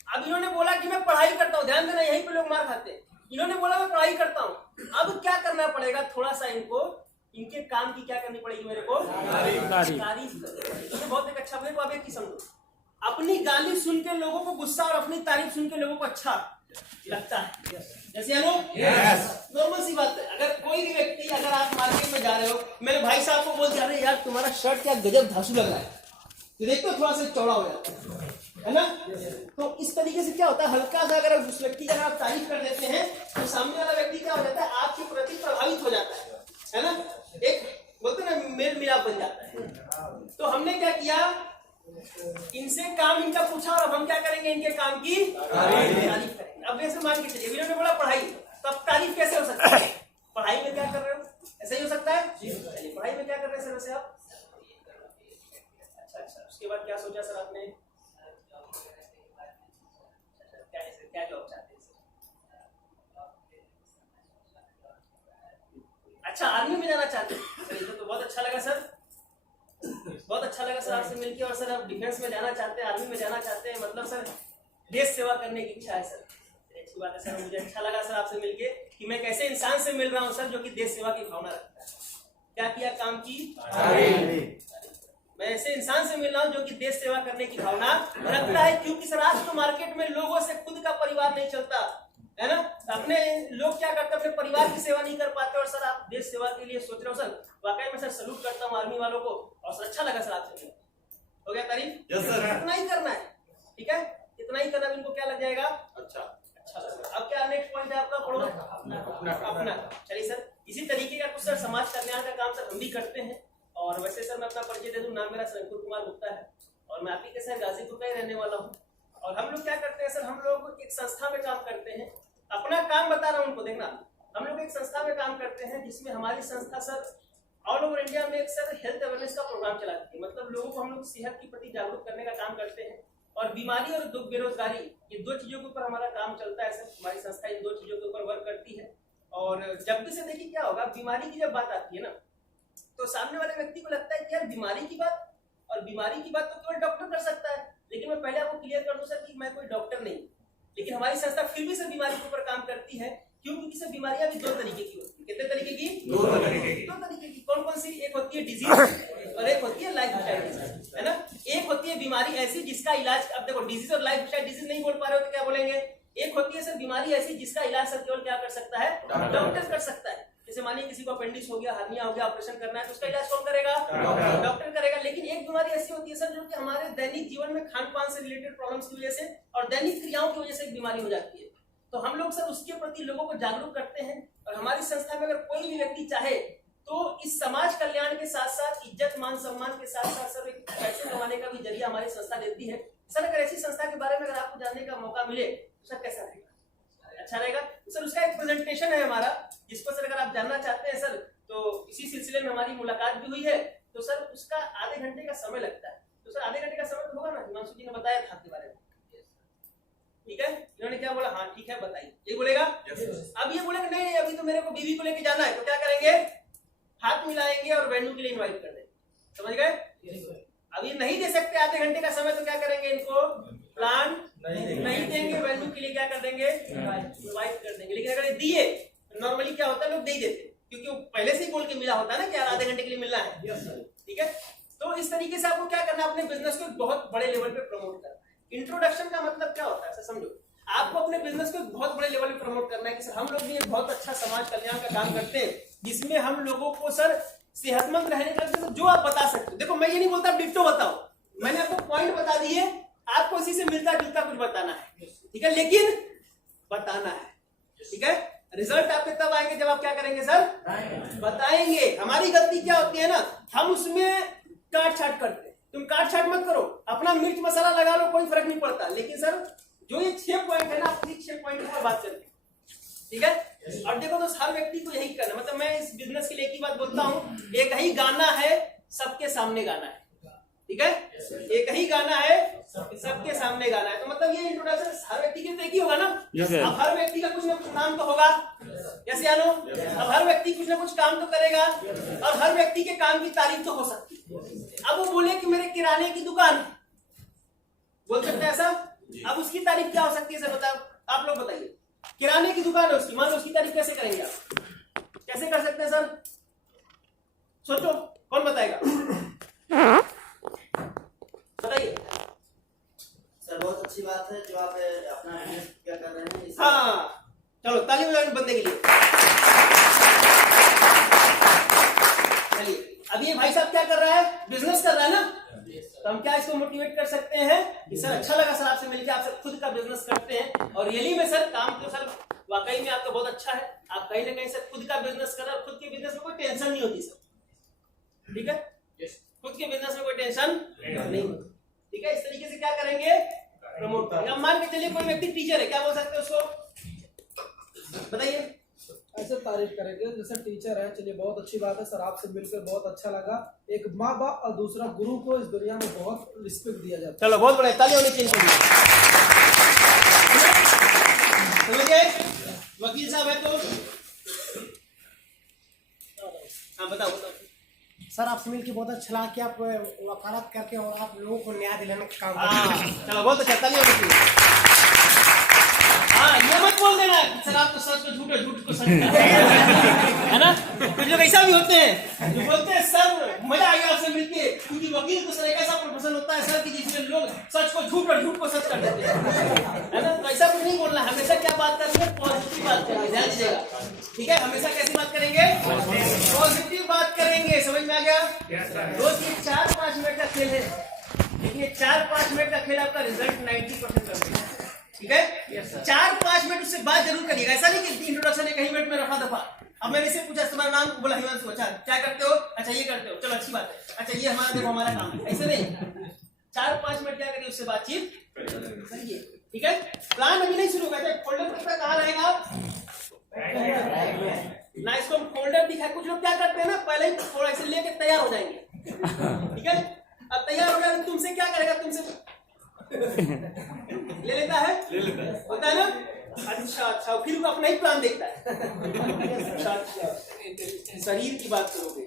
अब इन्होंने बोला कि मैं पढ़ाई करता हूँ, ध्यान देना यहीं पे लोग मार खाते हैं। इन्होंने बोला मैं पढ़ाई करता हूँ, अब क्या करना पड़ेगा, थोड़ा सा इनको इनके काम की क्या करनी पड़ेगी, मेरे को तारीफ करनी। बहुत एक अच्छा, आप एक किस्म अपनी गाली सुन के लोगों को गुस्सा और अपनी तारीफ सुन के लोगों को अच्छा लगता है, जैसे नॉर्मल सी बात है। अगर कोई भी व्यक्ति, अगर आप मार्केट में जा रहे हो, मेरे भाई साहब को बोल जा रहे यार तुम्हारा शर्ट क्या गजब धांसू लग रहा है, तो देखते हो थोड़ा सा चौड़ा हो जाता है ना। तो इस तरीके से क्या होता है, हल्का सा अगर उस व्यक्ति का आप तारीफ कर देते हैं तो सामने वाला व्यक्ति क्या हो जाता है, आपके प्रति प्रभावित हो जाता है ना, एक बोलते ना मेल मिलाप बन जाता है। तो हमने क्या किया, इनसे काम इनका पूछा और हम क्या करेंगे, इनके काम की तारीफ करेंगे। अब जैसे मान के चलिए, ने बोला पढ़ाई, तब तारीफ कैसे हो सकती है, पढ़ाई में क्या कर रहे हो, ऐसा ही हो सकता है। पढ़ाई में क्या कर रहे हैं सर वैसे आप? अच्छा, उसके बाद क्या सोचा सर आपने? क्या जॉब चाहते हैं सर? अच्छा, आर्मी में जाना चाहते हैं सर, तो बहुत अच्छा लगा सर, बहुत अच्छा लगा सर आपसे मिलके। और सर आप डिफेंस में जाना चाहते हैं, आर्मी में जाना चाहते हैं, मतलब सर देश सेवा करने की इच्छा है सर। अच्छी बात है सर, मुझे अच्छा लगा सर आपसे मिलके कि मैं कैसे इंसान से मिल रहा हूँ सर जो कि देश सेवा की भावना रखता है। क्या किया काम की? मैं ऐसे इंसान से मिल रहा हूँ जो कि देश सेवा करने की भावना रखता है, क्योंकि सर आज तो मार्केट में लोगों से खुद का परिवार नहीं चलता है ना। अपने लोग क्या करते हैं, अपने परिवार की सेवा नहीं कर पाते, और सर आप देश सेवा के लिए सोच रहे हो सर, वाकई में सर सलूट करता हूँ आर्मी वालों को। और सर अच्छा लगा सर आपसे मिलकर। हो गया तारीफ? Yes sir. इतना ही करना है, ठीक है, इतना ही करना। इनको क्या लग जाएगा? अच्छा लगा। अब क्या नेक्स्ट पॉइंट है आपका? पढ़ो अपना। चलिए सर, इसी तरीके का कुछ सर समाज कल्याण का काम सर हम भी करते हैं। और वैसे सर मैं अपना परिचय दे दूं, नाम मेरा अंकुर कुमार गुप्ता है और मैं आप ही के सर गाजीपुर का ही रहने वाला हूँ। और हम लोग क्या करते हैं सर, हम लोग एक संस्था में काम करते हैं। अपना काम बता रहा हूँ उनको, देखना। हम लोग एक संस्था में काम करते हैं जिसमें हमारी संस्था सर ऑल ओवर इंडिया में एक सर हेल्थ अवेयरनेस का प्रोग्राम चलाती है। मतलब लोगों को हम लोग सेहत के प्रति जागरूक करने का काम करते हैं। और बीमारी और बेरोजगारी, ये दो चीजों के ऊपर हमारा काम चलता है सर। हमारी संस्था इन दो चीजों के ऊपर वर्क करती है। और जब भी से देखिए क्या होगा, बीमारी की जब बात आती है ना, तो सामने वाले व्यक्ति को लगता है कि यार बीमारी की बात, और बीमारी की बात तो केवल डॉक्टर कर सकता है। लेकिन मैं पहले आपको क्लियर कर दूं सर कि मैं कोई डॉक्टर नहीं, लेकिन हमारी संस्था फिर भी सर बीमारी के ऊपर काम करती है। क्यों? क्योंकि सर बीमारियां भी दो तरीके की होती है। कितने तरीके की? दो तरीके की। कौन कौन सी? एक होती है डिजीज और एक होती है लाइफ स्टाइल डिजीज, है ना। एक होती है बीमारी ऐसी जिसका इलाज, अब देखो डिजीज और लाइफ स्टाइल डिजीज नहीं बोल पा रहे हो तो क्या बोलेंगे? एक होती है सर बीमारी ऐसी जिसका इलाज सर केवल क्या कर सकता है? डॉक्टर कर सकता है। जैसे मानिए किसी को अपेंडिक्स हो गया, हर्निया हो गया, ऑपरेशन करना है, तो उसका इलाज कौन करेगा? डॉक्टर करेगा। लेकिन एक बीमारी ऐसी होती है सर जो कि हमारे दैनिक जीवन में खान पान से रिलेटेड प्रॉब्लम्स की वजह से और दैनिक क्रियाओं की वजह से एक बीमारी हो जाती है। तो हम लोग सर उसके प्रति लोगों को जागरूक करते हैं। और हमारी संस्था में अगर कोई भी व्यक्ति चाहे तो इस समाज कल्याण के साथ साथ इज्जत मान सम्मान के साथ साथ सर एक पैसे कमाने का भी जरिया हमारी संस्था देती है। सर अगर ऐसी संस्था के बारे में अगर आपको जानने का मौका मिले तो सर कैसा रहेगा? अच्छा रहेगा। तो सर उसका एक प्रेजेंटेशन है हमारा, जिसको सर अगर आप जानना चाहते हैं सर, तो इसी सिलसिले में हमारी मुलाकात भी हुई है। तो सर उसका आधे घंटे का समय लगता है। तो सर आधे घंटे का समय तो होगा ना? हिमांशु जी ने बताया था आपके बारे में, ठीक है। इन्होंने क्या बोला? हाँ ठीक है बताइए, ये बोलेगा। अब ये बोलेगा नहीं अभी तो मेरे को बीवी को लेके जाना है, तो क्या करेंगे? हाथ मिलाएंगे और वेन्यू के लिए इन्वाइट कर देंगे। समझ गए? अब ये नहीं दे सकते आधे घंटे का समय, तो क्या करेंगे? इनको प्लान नहीं देंगे, वेन्यू के लिए क्या कर देंगे? इन्वाइट कर देंगे। लेकिन अगर दिए, नॉर्मली क्या होता है लोग दे ही देते, क्योंकि वो पहले से ही बोल के मिला होता है ना कि यार आधे घंटे के लिए मिलना है, ठीक है। तो इस तरीके से आपको क्या करना है? अपने बिजनेस को एक बहुत बड़े लेवल पे प्रमोट करना है। इंट्रोडक्शन का मतलब क्या होता है सर? समझो, आपको अपने बिजनेस को एक बहुत बड़े लेवल पे प्रमोट करना है कि सर हम लोग भी एक बहुत अच्छा समाज कल्याण का काम करते हैं, जिसमें हम लोगों को सर सेहतमंद रहने का जो आप बता सकते हो। देखो मैं ये नहीं बोलता आप डिप्टो बताओ, मैंने आपको पॉइंट बता दिए, आपको इसी से मिलता जुलता कुछ बताना है, ठीक है, लेकिन बताना है, ठीक है। रिजल्ट आपके तब आएंगे जब आप क्या करेंगे सर? बताएंगे। हमारी गलती क्या होती है ना, हम उसमें काट छाट करते हैं। तुम काट छाट मत करो, अपना मिर्च मसाला लगा लो, कोई फर्क नहीं पड़ता। लेकिन सर जो ये 6 पॉइंट है ना, आप 6 पॉइंट पर बात करते हैं, ठीक है। और देखो तो हर व्यक्ति को यही करना, मतलब मैं इस बिजनेस के लिए एक ही बात बोलता हूँ, एक ही गाना है, सबके सामने गाना है, ठीक है। एक ही गाना है, सबके सामने गाना है। तो मतलब ये इंट्रोडक्शन हर व्यक्ति के लिए एक ही होगा ना। अब हर व्यक्ति का कुछ ना कुछ काम तो होगा, यस या नो? अब हर व्यक्ति कुछ ना कुछ काम तो करेगा और हर व्यक्ति के काम की तारीफ तो हो सकती है। अब वो बोले कि मेरे किराने की दुकान, बोल सकते हैं ऐसा? अब उसकी तारीफ क्या हो सकती है सर? बताओ, आप लोग बताइए। किराने की दुकान है उसकी, मान लो, उसकी तारीफ कैसे करेंगे आप? कैसे कर सकते हैं सर? सोचो, कौन बताएगा? बताइए सर। बहुत अच्छी बात है जो आप अपना बिजनेस क्या कर रहे हैं। हाँ चलो ताली बजाओ बंदे के लिए। चलिए अब ये भाई साहब क्या कर रहा है? बिजनेस कर रहा है ना। तो हम क्या इसको मोटिवेट कर सकते हैं कि सर अच्छा लगा सर आपसे मिलकर, आप सर खुद का बिजनेस करते हैं और रियली में सर काम तो सर वाकई में आपका बहुत अच्छा है। आप कहीं ना कहीं सर खुद का बिजनेस कर रहे हैं, खुद के बिजनेस में कोई टेंशन नहीं होती सर, ठीक है। खुद के बिजनेस में कोई टेंशन नहीं होती, ठीक है। इस तरीके से क्या करेंगे? प्रमोट करेंगे। अब मान के चलिए कोई व्यक्ति टीचर है, क्या बोल सकते हैं उसको? बताइए। ऐसे तारीफ करेंगे जैसे टीचर है। चलिए बहुत अच्छी बात है सर, आपसे मिलकर बहुत अच्छा लगा। एक माँ बाप और दूसरा गुरु को इस दुनिया में बहुत रिस्पेक्ट दिया जाता है। चलो बहुत बड़ा ताली होनी चाहिए। समझ गए? वकील साहब है तो हाँ बताओ बताओ। सर आपसे मिलकर बहुत अच्छा लगा कि आप वकालत करके और आप लोगों को न्याय दिलाने का काम करते हाँ हैं। चलो बहुत अच्छा, ताली होनी चाहिए। हाँ ये मत बोल देना सर आप तो सच को झूठ और झूठ को सच है ना। कुछ लोग ऐसा भी होते हैं जो बोलते हैं सर मजा आ गया आपसे मिलके, क्योंकि वकील तो सर एक ऐसा प्रोफेशन होता है सर कि जिसमें लोग सच को झूठ और झूठ को सच कर देते हैं, है ना। तो ऐसा कुछ नहीं बोलना, हमेशा क्या बात करनी है, पॉजिटिव बात करेंगे, ध्यान दीजिएगा। ठीक है, हमेशा कैसी बात करेंगे, पॉजिटिव बात करेंगे। समझ में आ गया? रोज ये 4-5 मिनट का खेल है, लेकिन ये 4-5 मिनट का खेल आपका रिजल्ट 90% कर देगा। ठीक है, 4-5 मिनट उससे बात जरूर करिएगा। ऐसा नहीं कि इंट्रोडक्शन एक ही मिनट में रफा दफा। अब मैंने इससे पूछा तुम्हारा नाम, बोला हिमांशु। अच्छा क्या करते हो? अच्छा ये करते हो, चलो अच्छी बात है। अच्छा ये हमारा देखो हमारा काम है, ऐसे नहीं। 4-5 मिनट क्या करिए, उससे बातचीत करिए। ठीक है, प्लान अभी नहीं शुरू होगा। फोल्डर पर कहाँ रहेगा ना, इसको हम फोल्डर दिखाए। कुछ लोग क्या करते हैं ना, पहले ही थोड़ा ऐसे लेके तैयार हो जाएंगे। ठीक है, अब तैयार हो जाए तुमसे क्या करेगा, तुमसे ले लेता है, होता है ना। अच्छा फिर वो अपना ही प्लान देखता है। अच्छा शरीर की बात करोगे,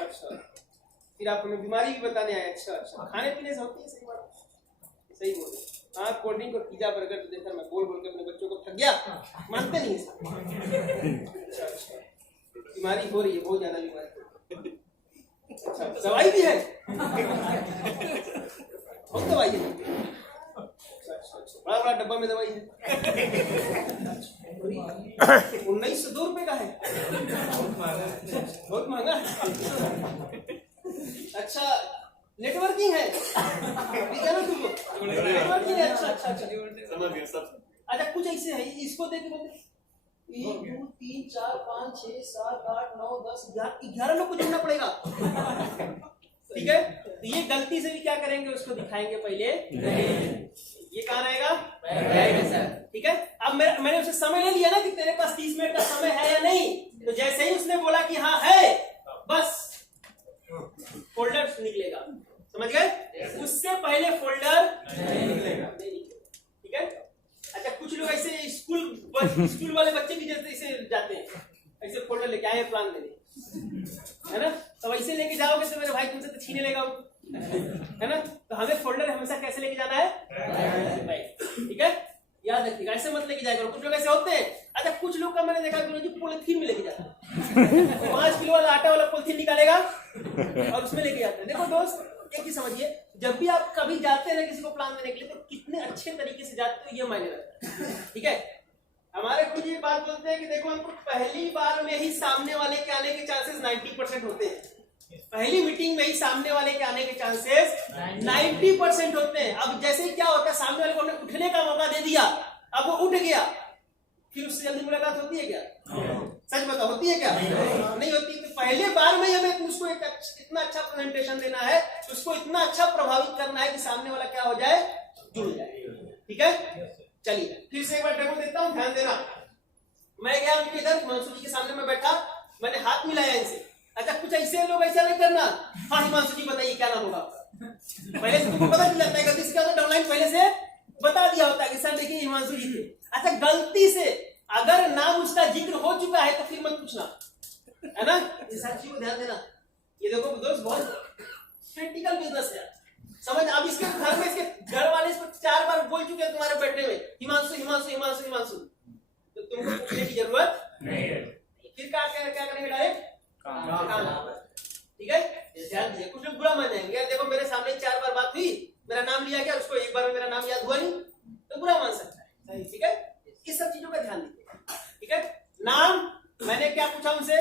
अच्छा फिर आप हमें बीमारी भी बताने आए। अच्छा खाने पीने से होती है, सही बात, सही बोले। हाँ कोल्ड ड्रिंक और पिज्जा बर्गर तो देखा मैं बोल के अपने बच्चों को थक गया, मानते नहीं है। अच्छा बीमारी हो रही है, बहुत ज्यादा बीमारी। अच्छा दवाई भी है, बहुत दवाई है। बड़ा डब्बा में दवाई है। 1902 रुपए का है, बहुत महंगा है। अच्छा नेटवर्किंग है, नेटवर्किंग है। अच्छा कुछ ऐसे है, इसको देख बोलते 1 2 3 4 5 6 7 8 9 10 11 लोग को जोड़ना पड़ेगा। ठीक है, तो ये गलती से भी क्या करेंगे, उसको दिखाएंगे पहले। ये कहाँ रहेगा? ठीक है, अब मैंने उससे समय ले लिया ना कि तेरे पास 30 मिनट का समय है या नहीं। तो जैसे ही उसने बोला कि हाँ है, बस फोल्डर निकलेगा। समझ गए? उससे पहले फोल्डर नहीं निकलेगा। ठीक है, अच्छा कुछ लोग ऐसे स्कूल वाले बच्चे भी जैसे ऐसे जाते हैं, ऐसे फोल्डर लेके आए प्लान देने, है ना। तो ऐसे लेके जाओगे तो मेरे भाई तुमसे तो छीने लेगा वो, है ना। तो हमें फोल्डर हमेशा कैसे लेके जाना है, ठीक है, याद रखिएगा। ऐसे मत लेके जाएगा। कुछ लोग ऐसे होते हैं। अच्छा कुछ लोग का मैंने देखा गुरुजी पॉलिथीन में लेके जाता है, 5 किलो वाला आटा वाला पॉलिथीन निकालेगा और उसमें लेके जाते हैं। देखो दोस्त एक चीज समझिए, जब भी आप कभी जाते हैं ना किसी को प्लान देने के लिए, तो कितने अच्छे तरीके से जाते हो ये मायने रखता है। ठीक है, हमारे खुद ये बात बोलते हैं कि देखो हमको पहली बार में ही सामने वाले के आने के चांसेस 90% होते हैं। पहली मीटिंग में ही सामने वाले के आने के चांसेस 90% होते हैं। अब जैसे ही क्या होता है, सामने वाले को हमने उठने का मौका दे दिया, अब वो उठ गया, फिर उससे जल्दी मुलाकात होती है क्या? सच बताओ, होती है क्या? नहीं होती। तो पहले बार में हमें उसको इतना अच्छा प्रेजेंटेशन देना है, उसको इतना अच्छा प्रभावित करना है कि सामने वाला क्या हो जाए, जुड़ जाए। ठीक है, चलिए फिर से एक बार डेमो देता हूँ, ध्यान देना। मैं गया उनके इधर हिमांशु जी के सामने में बैठा, मैंने हाथ मिलाया इनसे। अच्छा कुछ ऐसे लोग ऐसा नहीं करना। हाँ हिमांशु जी बताइए क्या नाम होगा आपका? पहले से तुमको पता चल जाता है, गलती से क्या होता है डाउनलाइन पहले से बता दिया होता है कि सर देखिए हिमांशु जी थे। अच्छा गलती से अगर नाम उसका जिक्र हो चुका है तो फिर मत पूछना, है ना। इस चीज को ध्यान देना। ये देखो दोस्त बहुत क्रिटिकल बिजनेस है, समझ। अब इसके घर में इसके घर वाले इसको 4 बार बोल चुके हैं तुम्हारे बैठने में, हिमांशु हिमांशु हिमांशु हिमांशु, तो तुमको पूछने की जरूरत नहीं है। फिर क्या करेंगे, डायरेक्ट काम। ठीक है, ध्यान दीजिए। कुछ लोग बुरा मान जाएंगे, यार देखो मेरे सामने 4 बार बात हुई, मेरा नाम लिया गया, उसको एक बार में मेरा नाम याद हुआ नहीं, तो बुरा मान सकता है। ठीक है, इस सब चीजों का ध्यान दीजिए। ठीक है, नाम मैंने क्या पूछा उनसे,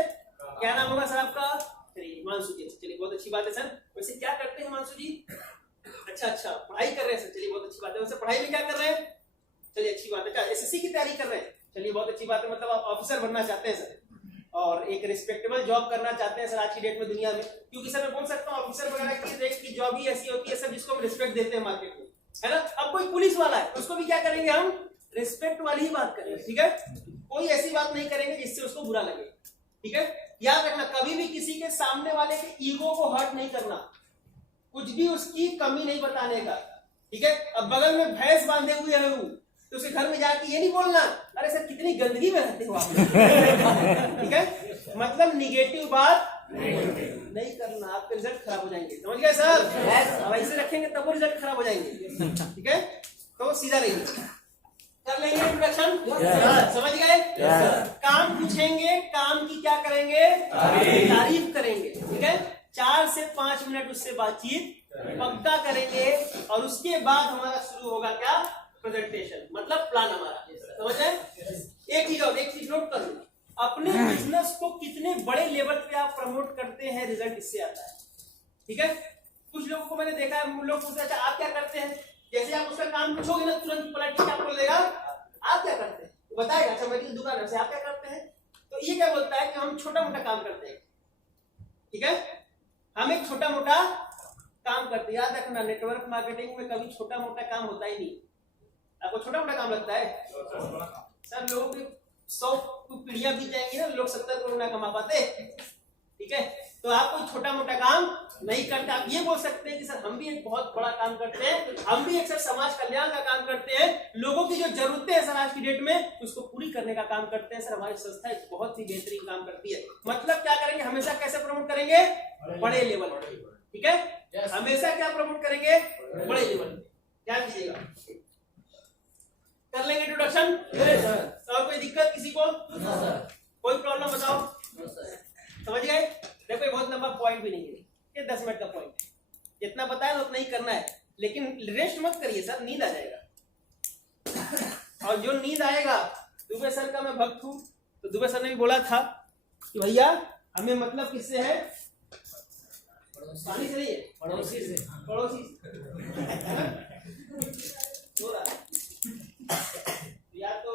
क्या नाम होगा सर आपका? चलिए हिमांशु जी। चलिए बहुत अच्छी बात है सर। वैसे क्या करते हैं हिमांशु जी? अच्छा पढ़ाई कर रहे हैं सर। चलिए बहुत अच्छी बात है। वैसे पढ़ाई में क्या कर रहे हैं? चलिए अच्छी बात है। क्या एसएससी की तैयारी कर रहे हैं? चलिए बहुत अच्छी बात है। मतलब आप ऑफिसर बनना चाहते हैं सर, और एक रिस्पेक्टेबल जॉब करना चाहते हैं सर आज की डेट में दुनिया में। क्योंकि सर मैं बोल सकता हूँ ऑफिसर वगैरह की जॉब ही ऐसी होती है सर जिसको हम रिस्पेक्ट देते हैं मार्केट में, है ना। अब कोई पुलिस वाला है उसको भी क्या करेंगे हम, रिस्पेक्ट वाली ही बात करेंगे। ठीक है, कोई ऐसी बात नहीं करेंगे जिससे उसको बुरा लगे, ठीक है। याद रखना, कभी भी किसी के सामने वाले के ईगो को हर्ट नहीं करना, कुछ भी उसकी कमी नहीं बताने का, ठीक है। अब बगल में भैंस बांधे हुए है वो, तो उसे घर में जाके ये नहीं बोलना अरे सर कितनी गंदगी में रहते हो आप, ठीक है। मतलब निगेटिव बात नहीं करना, आपके रिजल्ट खराब हो जाएंगे, समझ गए सर? अब ऐसे रखेंगे तब वो रिजल्ट खराब हो जाएंगे, ठीक है। तो सीधा रहिए, कर लेंगे इंट्रोडक्शन, समझ गए? काम पूछेंगे, काम की क्या करेंगे? तारीफ करेंगे, ठीक है। 4 से 5 मिनट उससे बातचीत पक्का करेंगे और उसके बाद हमारा शुरू होगा क्या? प्रेजेंटेशन, मतलब प्लान हमारा, समझ रहे? एक चीज नोट कर लो, अपने बिजनेस को कितने बड़े लेवल पे आप प्रमोट करते हैं, रिजल्ट इससे आता है, ठीक है। कुछ लोगों को मैंने देखा है, लोग पूछते हैं अच्छा आप क्या करते हैं, जैसे आप उसका काम पूछोगे ना तुरंत पलट के आप बोलेगा आप क्या करते हैं, बताएगा अच्छा मेरी दुकान है, आप क्या करते हैं, तो ये क्या बोलता है कि हम छोटा मोटा काम करते हैं, ठीक है। हम एक छोटा मोटा काम करते हैं। याद रखना, नेटवर्क मार्केटिंग में कभी छोटा मोटा काम होता ही नहीं। आपको छोटा मोटा काम लगता है सर, लोगों की 100 पीढ़ियां बीत जाएंगी ना, लोग 70 करोड़ ना कमा पाते, ठीक है। तो आप कोई छोटा मोटा काम नहीं करते। आप ये बोल सकते हैं कि सर हम भी एक बहुत बड़ा काम करते हैं, हम भी एक सर समाज कल्याण का काम करते हैं, लोगों की जो जरूरतें हैं सर आज की डेट में उसको पूरी करने का काम करते हैं। सर हमारी संस्था एक बहुत ही बेहतरीन काम करती है। मतलब क्या करेंगे, हमेशा कैसे प्रमोट करेंगे? बड़े लेवल, ठीक है। हमेशा क्या प्रमोट करेंगे? बड़े लेवल। क्या कीजिएगा, कर लेंगे इंट्रोडक्शन। और कोई दिक्कत किसी को? कोई प्रॉब्लम बताओ? समझ गए? देखो बहुत लंबा पॉइंट भी नहीं है, ये 10 मिनट का पॉइंट है, जितना बताया उतना ही करना है, लेकिन रेस्ट मत करिए सर, नींद आ जाएगा। और जो नींद आएगा, दुबे सर का मैं भक्त हूं, तो दुबे सर ने भी बोला था कि भैया हमें मतलब किससे है? पानी से नहीं है, पड़ोसी से। पड़ोसी या तो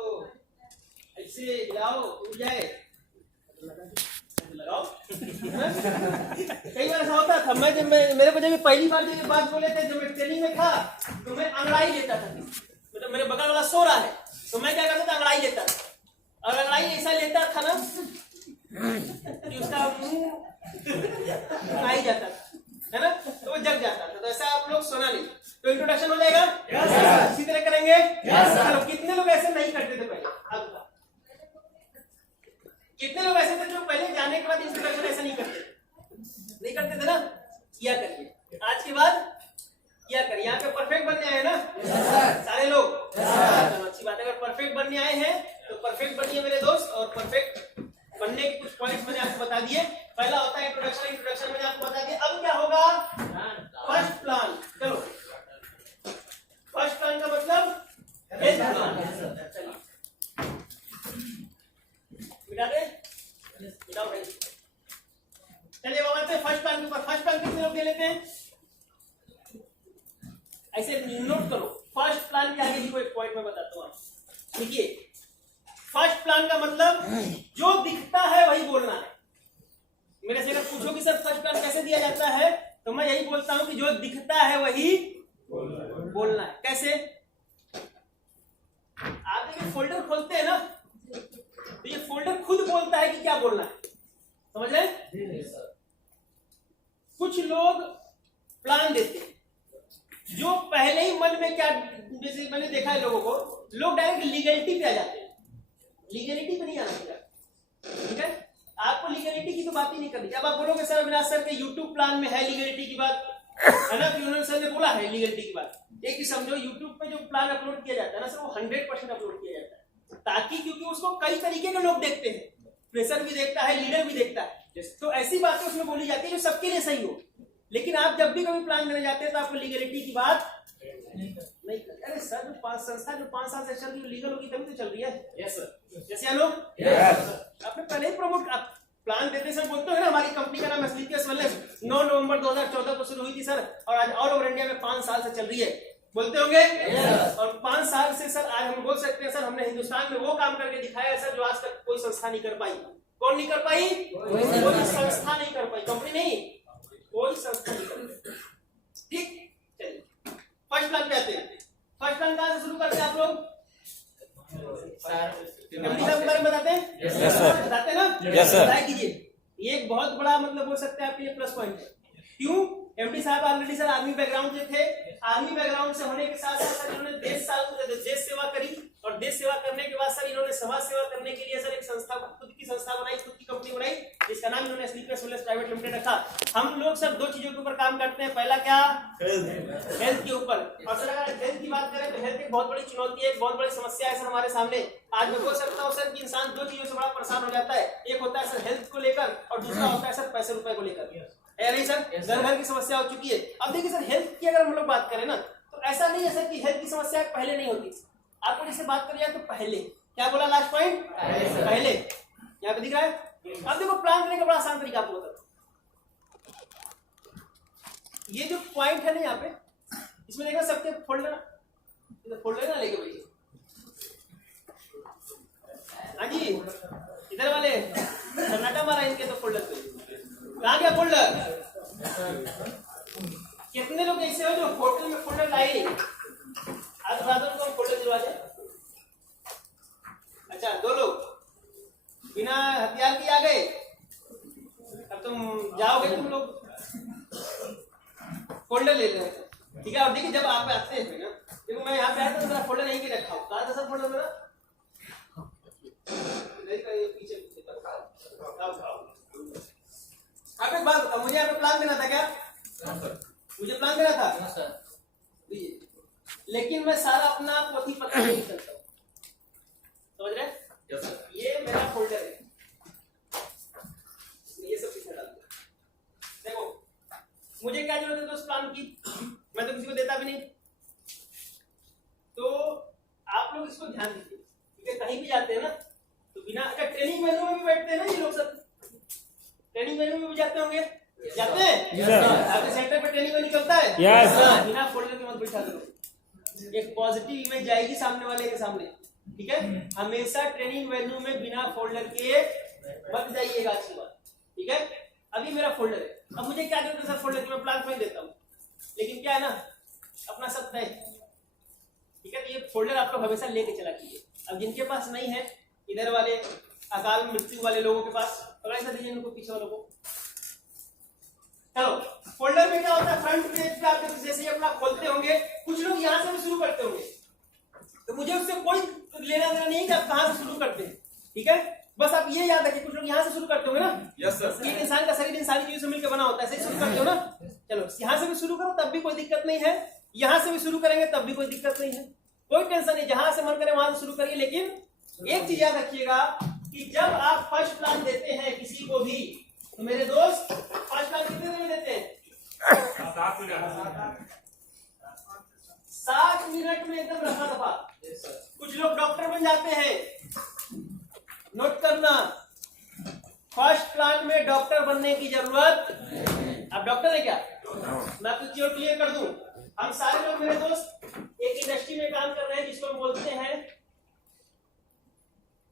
ऐसे गिराओ उड़ जाए, लगाओ। कई बार ऐसा होता था, मैं जब मेरे को जब पहली बार जब बात बोले थे, जब मैं ट्रेनिंग में था तो मैं अंगड़ाई लेता था, मतलब मेरे बगल वाला सो रहा है तो मैं क्या करता था, अंगड़ाई लेता था, और अंगड़ाई ऐसा लेता था ना कि उसका मुंह आई जाता था, है ना, तो वो जग जाता था। तो ऐसा आप लोग सोना नहीं। तो इंट्रोडक्शन हो जाएगा, इसी तरह करेंगे। चलो, कितने लोग ऐसे नहीं करते थे पहले? अब कितने लोग ऐसे थे जो पहले जाने के बाद इंट्रोडक्शन ऐसा नहीं करते थे ना? किया करिए, आज के बाद किया करिए। यहाँ पे परफेक्ट बनने आए ना सारे लोग? चलो अच्छी बात है, अगर परफेक्ट बनने आए हैं तो परफेक्ट बनिए मेरे दोस्त। और परफेक्ट बनने के कुछ पॉइंट्स मैंने आपको बता दिए। पहला होता है इंट्रोडक्शन, इंट्रोडक्शन मैंने आपको बता दिया। अब क्या होगा? First plan. चलो, फर्स्ट प्लान का मतलब हेल्थ प्लान। मिटा दे, मिटाओ भाई। चलिए बाबा से फर्स्ट प्लान के ऊपर। फर्स्ट प्लान कितने लोग दे लेते हैं? ऐसे नोट करो, फर्स्ट प्लान के आगे भी कोई पॉइंट मैं बताता हूँ। देखिए, फर्स्ट प्लान का मतलब जो दिखता है वही बोलना है। मेरे से अगर पूछो कि सर फर्स्ट प्लान कैसे दिया जाता है, तो मैं यही बोलता हूं कि जो दिखता है वही बोलना है। कैसे? आप देखिए फोल्डर खोलते हैं ना, तो ये फोल्डर खुद बोलता है कि क्या बोलना है, समझ रहे? कुछ लोग प्लान देते हैं जो पहले ही मन में क्या, जैसे मैंने देखा है लोगों को, लोग डायरेक्ट लीगलिटी पे आ जाते हैं। लीगलिटी पे नहीं आना चाहिए, ठीक है। आपको लीगलिटी की तो बात ही नहीं करनी। अब आप बोलोगे सर अविनाश सर के यूट्यूब प्लान में है लीगलिटी की बात, है ना, कि उन्होंने सर ने बोला है लीगलिटी की बात। एक ही समझो, यूट्यूब पे जो प्लान अपलोड किया जाता है ना सर, वो 100% अपलोड किया जाता है, ताकि क्योंकि उसको कई तरीके के लोग देखते हैं, प्रेशर भी देखता है, लीडर भी देखता है, तो ऐसी बातें उसमें बोली जाती है जो सबके लिए सही हो। लेकिन आप जब भी कभी प्लान देने जाते हैं तो आपको लीगलिटी की बात नहीं करते। अरे सर जो 5 संस्था जो 5 साल से चल रही है लीगल होगी तभी तो चल रही है। यस सर, जैसे हम लोग आपने पहले ही प्रमोट प्लान देते सर बोलते हो ना, हमारी कंपनी का नाम स्लीपियस वेलनेस 9 नवंबर 2014 को शुरू हुई थी सर, और आज ऑल ओवर इंडिया में 5 साल से चल रही है, बोलते होंगे। और 5 साल से सर आज हम बोल सकते हैं सर हमने हिंदुस्तान में वो काम करके दिखाया है सर जो आज तक कोई संस्था नहीं कर पाई। कौन नहीं कर पाई? कोई संस्था नहीं कर पाई, कंपनी नहीं, कोई संस्था नहीं कर पाई। ठीक, चलिए फर्स्ट प्लान पे आते हैं। फर्स्ट प्लान कहां से शुरू करते हैं आप लोग? कंपनी के बारे में यस सर। बताते ना? Yes sir. ट्राई कीजिए। ये एक बहुत बड़ा मतलब हो सकता है आपके लिए प्लस पॉइंट है। क्यों? एमडी साहब ऑलरेडी सर आर्मी बैकग्राउंड से थे। आर्मी बैकग्राउंड से होने के साथ साथ सर इन्होंने देश सेवा करी और देश सेवा करने के बाद सर इन्होंने समाज सेवा करने के लिए सर एक संस्था, खुद की संस्था बनाई, खुद की कंपनी बनाई, जिसका नाम इन्होंने स्लीपर्स वेलनेस प्राइवेट लिमिटेड रखा। हम लोग सर दो चीजों के ऊपर काम करते हैं। पहला क्या? हेल्थ के ऊपर। और सर अगर हेल्थ की बात करें तो हेल्थ एक बहुत बड़ी चुनौती है, एक बहुत बड़ी समस्या है सर हमारे सामने। आज मैं बोल सकता हूँ सर कि इंसान दो चीजों से बड़ा परेशान हो जाता है। एक होता है सर हेल्थ को लेकर और दूसरा होता है सर पैसे रुपए को लेकर। है नहीं सर? घर घर की समस्या हो चुकी है। अब देखिए सर हेल्थ की अगर हम लोग बात करें ना तो ऐसा नहीं है सर कि हेल्थ की समस्या पहले नहीं होती। आपको जिससे बात करिए तो पहले क्या बोला लास्ट पॉइंट? पहले। यहाँ पे दिख रहा है। अब देखो प्लान करने का बड़ा आसान तरीका आपको बताता हूं। ये जो पॉइंट है ना यहाँ पे, इसमें देखना सबके फोल्ड लेना, फोल्ड लेना लेके भाई। हाँ जी, इधर वाले कर्नाटक मारा इनके तो फोल्डर पे कहाँ गया फोल्डर? कितने लोग ऐसे हो जो होटल में फोल्डर लाए? आज रात को फोल्डर दिलवा दे। अच्छा, दो लोग बिना हथियार के आ गए। अब तुम जाओगे, तुम लोग फोल्डर ले लेना, ठीक है? और देखिए जब आप आते हैं ना, देखो मैं यहाँ पे आया तो मेरा फोल्डर यहीं पे रखा हूँ। कहाँ था सर फोल्डर मेरा? पीछे आप एक बात बताओ, मुझे यहाँ पे प्लान देना था क्या? मुझे प्लान देना था, लेकिन मैं सारा अपना पोथी पत्र नहीं करता हूँ, समझ रहे? ये मेरा फोल्डर है, ये सब पीछे डाल दो। देखो मुझे क्या जरूरत है दोस्त प्लान की? मैं तो किसी को देता भी नहीं। तो आप लोग इसको ध्यान दीजिए, ठीक है? कहीं भी जाते हैं ना तो बिना, अच्छा ट्रेनिंग मेनू में भी बैठते हैं ना ये लोग सब? ट्रेनिंग मेनू में भी जाते होंगे? जाते हैं? आपके सेंटर पे ट्रेनिंग में निकलता है? बिना फोल्डर के मत बैठा दो। एक पॉजिटिव इमेज जाएगी सामने वाले के सामने, ठीक है? हमेशा ट्रेनिंग वेन्यू में बिना फोल्डर के मत जाइएगा, अच्छी बात, ठीक है? अभी मेरा फोल्डर है। अब मुझे क्या जरूरत है सर फोल्डर की? मैं प्लान में देता हूँ, लेकिन क्या है ना, अपना सब तय, ठीक है? तो ये फोल्डर आप लोग हमेशा लेके चला कीजिए। अब जिनके पास नहीं है, इधर वाले अकाल मृत्यु वाले लोगों के पास, पकड़ा सा दीजिए इनको, पीछे वालों को। चलो, फोल्डर में क्या होता है? फ्रंट पेज पे आप जैसे ही अपना खोलते होंगे, कुछ लोग यहाँ से भी शुरू करते होंगे, तो मुझे उससे कोई लेना देना नहीं कि आप कहाँ से शुरू करते हैं, ठीक है? बस आप ये याद रखिए, कुछ लोग यहाँ से शुरू करते होंगे ना? Yes sir. एक इंसान का शरीर इंसानी चीजों से मिलकर बना होता है, ऐसे ही शुरू करते हो ना? चलो, यहाँ से भी शुरू करो तब भी कोई दिक्कत नहीं है, यहाँ से भी शुरू करेंगे तब भी कोई दिक्कत नहीं है, कोई टेंशन नहीं। जहां से मन करे वहां से शुरू करिए, लेकिन एक चीज याद रखिएगा कि जब आप फर्स्ट प्लान देते हैं किसी को भी, तो मेरे दोस्त फर्स्ट प्लान कितने देर में देते हैं? 7 मिनट में एकदम रफा दफा। कुछ लोग डॉक्टर बन जाते हैं, नोट करना, फर्स्ट प्लान में डॉक्टर बनने की जरूरत। आप डॉक्टर है क्या? मैं आपको चीज क्लियर कर दूं, हम सारे लोग मेरे दोस्त एक इंडस्ट्री में काम कर रहे हैं जिसको हम बोलते हैं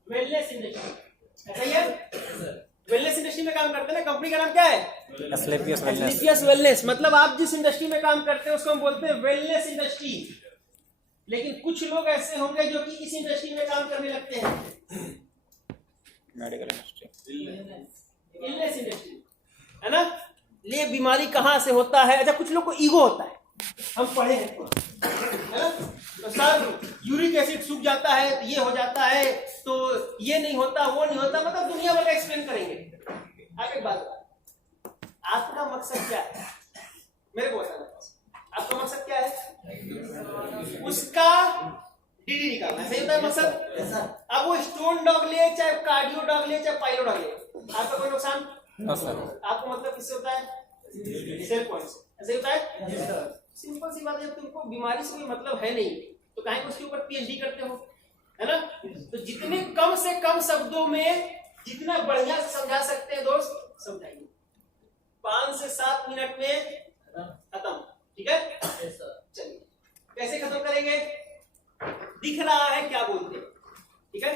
वेलनेस इंडस्ट्री। ऐसा ही है? वेलनेस इंडस्ट्री में काम करते हैं ना। कंपनी का नाम क्या है? Asclepius wellness. मतलब आप जिस इंडस्ट्री में काम करते हैं उसको हम बोलते हैं वेलनेस इंडस्ट्री। लेकिन कुछ लोग ऐसे होंगे जो कि इस इंडस्ट्री में काम करने लगते हैं, मेडिकल इंडस्ट्री, इलनेस इंडस्ट्री, है ना? ये बीमारी कहाँ से होता है? अच्छा, कुछ लोग को ईगो होता है, हम पढ़े हैं थोड़ा, है ना? तो सर यूरिक एसिड सूख जाता है तो ये हो जाता है, तो ये नहीं होता, वो नहीं होता, मतलब दुनिया भर का एक्सप्लेन करेंगे। आगे बात, आपका मकसद क्या है? मेरे को बताना, आपका मकसद क्या है? उसका डीडी निकालना, सही होता है मकसद? अब वो स्टोन डॉग ले, चाहे कार्डियो डॉग ले, चाहे पाइलो डॉग ले, आपका कोई नुकसान? आपको मतलब किससे होता है? सेल पॉइंट से। ऐसे होता है? सिंपल सी बात है, जब तुमको बीमारी से कोई मतलब है नहीं तो काहे उसके ऊपर पीएचडी करते हो, है ना? तो जितने कम से कम शब्दों में जितना बढ़िया से समझा सकते हैं दोस्त समझाइए। 5 से 7 मिनट में खत्म, ठीक है? चलिए कैसे खत्म करेंगे? दिख रहा है क्या बोलते हैं, ठीक है?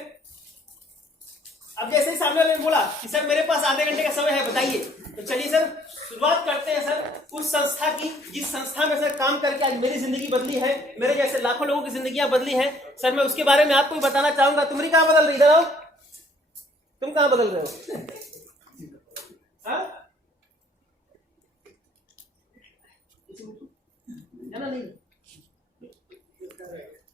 अब जैसे ही सामने वाले ने बोला कि सर मेरे पास आधे घंटे का समय है, बताइए, तो चलिए सर शुरुआत करते हैं सर उस संस्था की जिस संस्था में सर काम करके आज मेरी जिंदगी बदली है, मेरे जैसे लाखों लोगों की जिंदगियां बदली हैं। सर मैं उसके बारे में आपको भी बताना चाहूंगा। तुम्हारी कहाँ बदल रही? इधर आओ, तुम कहाँ बदल रहे हो? हाँ? है ना? नहीं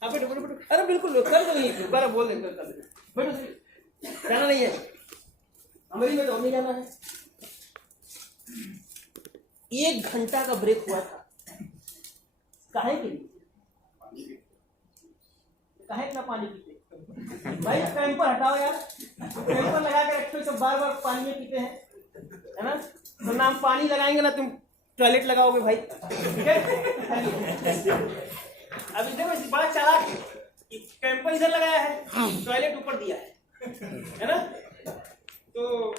हाँ बैठो बैठो बैठो, अरे बिल्कुल कर दो, नहीं दोबारा बोल देंगे, कर दो, बैठो, जाना नहीं है हमारी में, तो नहीं जाना है। 1 घंटा का ब्रेक हुआ था, काहे के लिए? काहे इतना पानी पीते भाई? कैंपर हटाओ यार, कैंपर लगा के रखे, सब बार बार पानी में पीते हैं, है ना? तो नाम पानी लगाएंगे ना, तुम टॉयलेट लगाओगे भाई, ठीक है? अभी देखो बड़ा चालाक कैंपर इधर लगाया है, टॉयलेट ऊपर दिया है ना? तो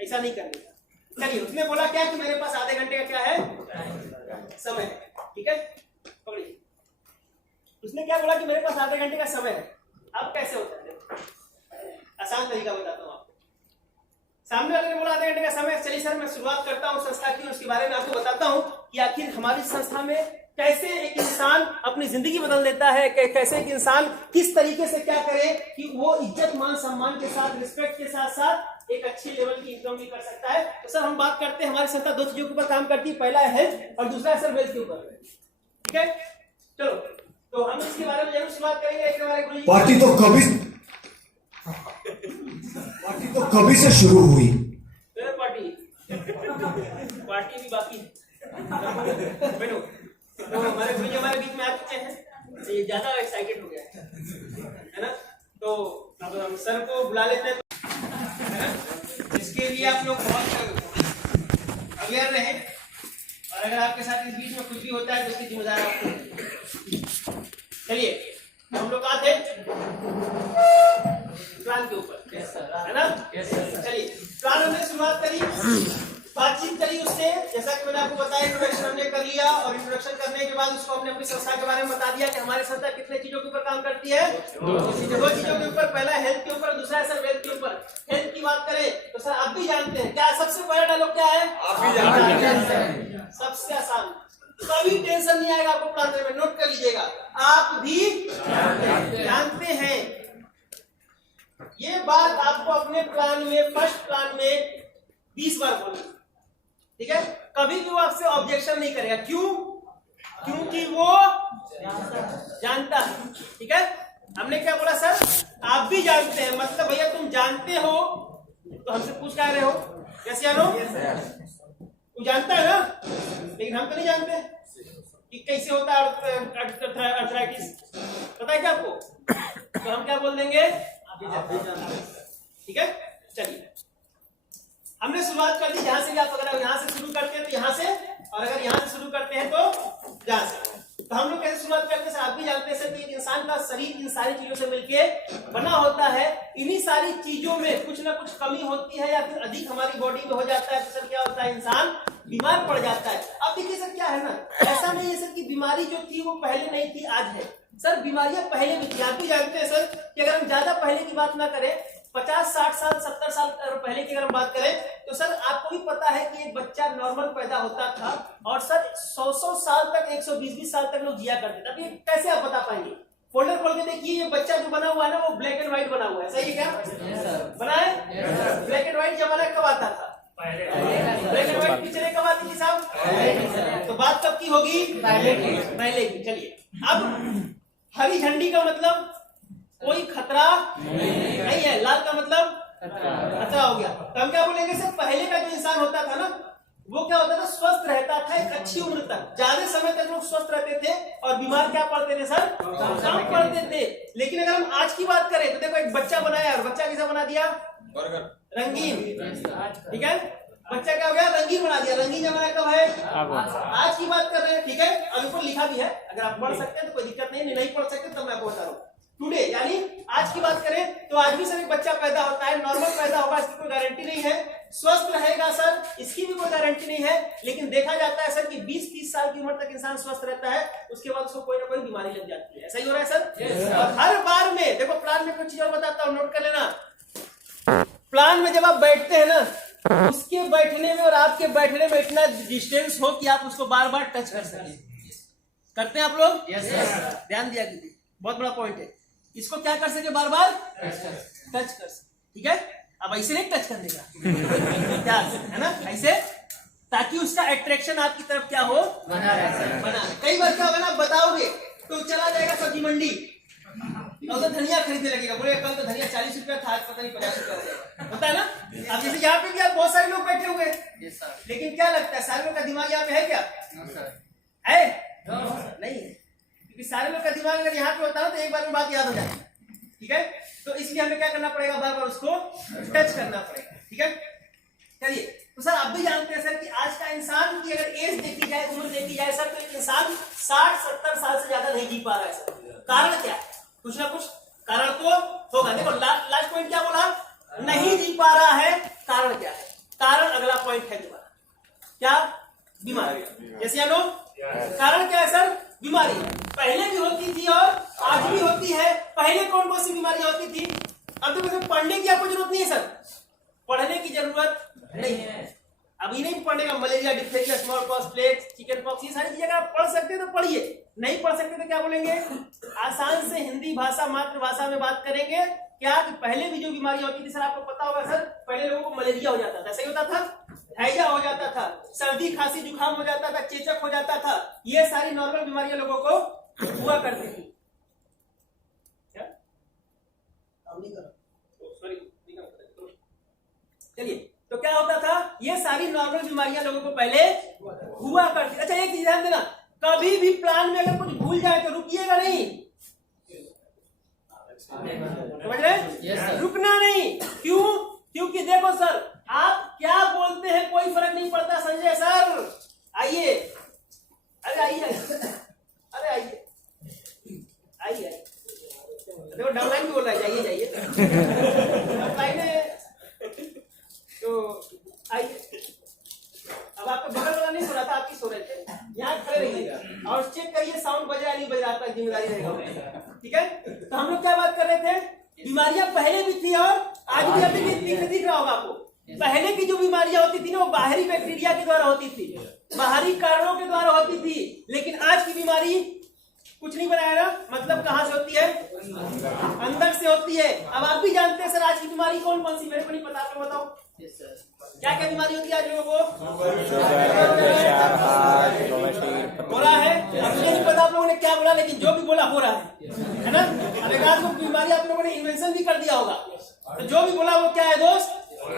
ऐसा नहीं करने का। चलिए, उसने बोला क्या कि मेरे पास आधे घंटे का क्या है समय है, ठीक है? पकड़िए, उसने क्या बोला कि मेरे पास आधे घंटे का समय है। अब कैसे होता है? आसान तरीका बताता हूँ आपको। सामने वाले ने बोला आधे घंटे का समय, चलिए सर मैं शुरुआत करता हूँ संस्था की, उसके बारे में आपको बताता हूँ कि आखिर हमारी संस्था में कैसे एक इंसान अपनी जिंदगी बदल देता है, कैसे एक इंसान किस तरीके से क्या करे कि वो इज्जत मान सम्मान के साथ, रिस्पेक्ट के साथ साथ एक अच्छी लेवल की इनकम भी कर सकता है। तो सर हम बात करते हैं, हमारी संस्था 2 चीजों के ऊपर काम करती है, पहला है हेल्थ और दूसरा है सर वेल्थ के ऊपर, ठीक है? चलो, तो हम इसके बारे में जरूर शुरुआत करेंगे। पार्टी तो कभी से शुरू हुई, पार्टी भी बाकी है। बैठो, तो हमारे गुरु जी हमारे बीच में आ चुके हैं, तो ये ज्यादा एक्साइटेड हो गया है ना? तो अब हम सर को बुला लेते हैं, है ना? इसके लिए आप लोग बहुत अवेयर रहे, और अगर आपके साथ इस बीच में कुछ भी होता है तो उसकी जिम्मेदारी आपको। चलिए, हम लोग कहाँ थे? प्लान के ऊपर, है ना? चलिए, प्लान हमने शुरुआत करी, बातचीत करी उससे, जैसा कि मैंने आपको बताया, इंट्रोडक्शन हमने कर लिया, और इंट्रोडक्शन करने के बाद उसको हमने अपनी संस्था के बारे में बता दिया कि हमारी संस्था कितने चीजों के ऊपर काम करती है, 2 चीजों के ऊपर। पहला हेल्थ के ऊपर, दूसरा है सर वेल्थ के ऊपर। हेल्थ की बात करें तो सर आप भी जानते हैं, क्या सबसे बड़ा डायलॉग क्या है? आप भी जानते हैं। सबसे आसान, कभी टेंशन नहीं आएगा आपको प्लान में, नोट कर लीजिएगा, आप भी जानते हैं। ये बात आपको अपने प्लान में, फर्स्ट प्लान में 20 बार बोलनी, ठीक है? कभी भी वो आपसे ऑब्जेक्शन नहीं करेगा, क्यों? क्योंकि वो जानता है, ठीक है? हमने क्या बोला सर? आप भी जानते हैं, मतलब भैया तुम जानते हो तो हमसे पूछ क्या रहे हो? यस या नो? वो जानता है ना, लेकिन हम तो नहीं जानते कि कैसे होता है अर्थराइटिस, पता है क्या आपको? तो हम क्या बोल देंगे? ठीक है? चलिए, हमने शुरुआत कर दी जहां से भी। आप अगर यहां से शुरू करते हैं तो यहां से, और अगर यहां से शुरू करते हैं तो जहां से। तो हम लोग कैसे शुरुआत करते हैं सर? आप भी जानते हैं सर कि एक इंसान का शरीर इन सारी चीजों से मिलके बना होता है। इन्हीं सारी चीजों में कुछ ना कुछ कमी होती है या फिर अधिक हमारी बॉडी में हो जाता है, तो सर क्या होता है? इंसान बीमार पड़ जाता है। अब देखिए सर, क्या है ना, ऐसा नहीं है सर कि बीमारी जो थी वो पहले नहीं थी, आज है। सर बीमारियां पहले भी थी। आप भी जानते हैं सर कि अगर हम ज्यादा पहले की बात ना करें, 50, 60 साल, 70 साल पहले की अगर हम बात करें, तो सर आपको भी पता है कि एक बच्चा नॉर्मल पैदा होता था, और सर 100 साल तक, 120 साल तक लोग जिया करते थे। अब ये कैसे आप बता पाएंगे? फोल्डर खोल के देखिए, ये बच्चा जो बना हुआ है ना, वो ब्लैक एंड व्हाइट बना हुआ है, सही है क्या? बना है? ब्लैक एंड व्हाइट जमाना कब आता था? ब्लैक एंड व्हाइट पिक्चरें कब आती थी साहब? तो बात कब की होगी? पहले की। चलिए, अब हरी झंडी का मतलब कोई खतरा नहीं है, लाल का मतलब खतरा हो गया। तो हम क्या बोलेंगे सर? पहले का जो इंसान होता था ना, वो क्या होता था? स्वस्थ रहता था एक अच्छी उम्र तक, ज्यादा समय तक लोग स्वस्थ रहते थे, और बीमार क्या पड़ते थे सर? कम पड़ते थे। लेकिन अगर हम आज की बात करें तो देखो, एक बच्चा बनाया, और बच्चा कैसा बना दिया? रंगीन, ठीक है? बच्चा क्या हो गया? रंगीन बना दिया। रंगीन जमाना कब है? आज की बात कर रहे हैं, ठीक है? और ऊपर लिखा भी है, अगर आप पढ़ सकते हैं तो कोई दिक्कत नहीं, नहीं पढ़ सकते तो मैं आपको बता रहा हूँ। टुडे यानी आज की बात करें तो आज भी सर एक बच्चा पैदा होता है, नॉर्मल पैदा होगा, इसकी कोई गारंटी नहीं है। स्वस्थ रहेगा सर, इसकी भी कोई गारंटी नहीं है। लेकिन देखा जाता है सर कि 20-30 साल की उम्र तक इंसान स्वस्थ रहता है, उसके बाद उसको कोई ना कोई बीमारी लग जाती है। ऐसा ही हो रहा है सर? और हर बार में देखो, प्लान में कुछ चीज और बताता हूँ, नोट कर लेना। प्लान में जब आप बैठते हैं ना, उसके बैठने में और आपके बैठने में इतना डिस्टेंस हो कि आप उसको बार बार टच कर सकें। करते हैं आप लोग? ध्यान दिया कीजिए, बहुत बड़ा पॉइंट है। इसको क्या कर सके? बार बार टच कर सके, ठीक है? अब ऐसे नहीं टच करने का क्या है ना, ऐसे, ताकि उसका अट्रैक्शन आपकी तरफ क्या हो, बना रहे। कई बार क्या होगा ना, बताओगे तो चला जाएगा सब्जी मंडी और तो धनिया खरीदने लगेगा, बोले कल तो धनिया 40 रुपया था, आज पता नहीं 50 रुपया हो जाएगा, होता है ना। अब जैसे यहाँ पे भी आप बहुत सारे लोग बैठे हुए हैं, लेकिन क्या लगता है सारे लोग का दिमाग यहाँ पे है क्या, है नहीं है, क्योंकि सारे लोग का दिमाग अगर यहाँ पे होता है तो एक बार में बात याद हो जाती है, ठीक है। तो इसलिए हमें क्या करना पड़ेगा, बार बार उसको टच करना पड़ेगा, ठीक है। चलिए, तो सर आप भी जानते हैं सर कि आज का इंसान की अगर एज देखी जाए, उम्र देखी जाए सर, तो एक इंसान 60-70 साल से ज्यादा नहीं जी पा रहा है सर। कारण क्या है, कुछ ना कुछ कारण तो होगा। देखो लास्ट पॉइंट क्या बोला, नहीं जी पा रहा है, कारण क्या है, कारण अगला पॉइंट है तुम्हारा, क्या, बीमारी, जैसे नो, कारण क्या है सर, बीमारी। पहले भी होती थी और आज भी होती है। पहले कौन कौन सी बीमारियां होती थी, अब तो पढ़ने की आपको जरूरत नहीं है सर, पढ़ने की जरूरत नहीं है, अभी नहीं पढ़ने का। Malaria, diphtheria, small pox, plague, chicken pox, ये सारी चीजें अगर आप पढ़ सकते हैं तो पढ़िए, नहीं पढ़ सकते तो क्या बोलेंगे, आसान से हिंदी भाषा, मातृभाषा में बात करेंगे। क्या कि पहले भी जो बीमारियां होती थी सर, आपको पता होगा सर, पहले लोगों को मलेरिया हो जाता था, सही होता था, हैजा हो जाता था, सर्दी खांसी जुकाम हो जाता था, चेचक हो जाता था, ये सारी नॉर्मल बीमारियां लोगों को हुआ करती थी। चलिए, तो क्या होता था, ये सारी नॉर्मल बीमारियां लोगों को पहले हुआ करती। अच्छा एक चीज ध्यान देना, कभी भी प्लान में अगर कुछ भूल जाए तो रुकिएगा नहीं, समझ रहे, रुकना नहीं। क्यों, क्योंकि देखो सर, आप क्या बोलते हैं कोई फर्क नहीं पड़ता। संजय सर आइए, अरे आइए, अरे आइए, आइए, देखो डाउनलाइन भी बोल रहा है, जाइए जाइए, डाउनलाइन है तो आइए। अब आपका बगल वाला नहीं सो रहा था, आप ही सो रहे थे, यहाँ खड़े रहिएगा और चेक करिए साउंड बज रहा नहीं बज रहा, आपका जिम्मेदारी रहेगा, ठीक है। तो हम लोग क्या बात कर रहे थे, बीमारियां पहले भी थी और आज भी अभी दिख रहा होगा आपको। पहले की जो बीमारियां होती थी ना, वो बाहरी बैक्टीरिया के द्वारा होती थी, बाहरी कारणों के द्वारा होती थी, लेकिन आज की बीमारी कुछ नहीं बनाया ना, मतलब कहां से होती है, अंदर से होती है। अब आप भी जानते हैं सर आज की बीमारी कौन कौन सी, मेरे को नहीं पता, आप बताओ क्या क्या बीमारी होती है आज लोगों को, हो रहा है। अब मुझे नहीं पता आप लोगों ने क्या बोला, लेकिन जो भी बोला हो रहा है ना। अब एक आध बीमारी आप लोगों ने इन्वेंशन भी कर दिया होगा, तो जो भी बोला वो क्या है दोस्त,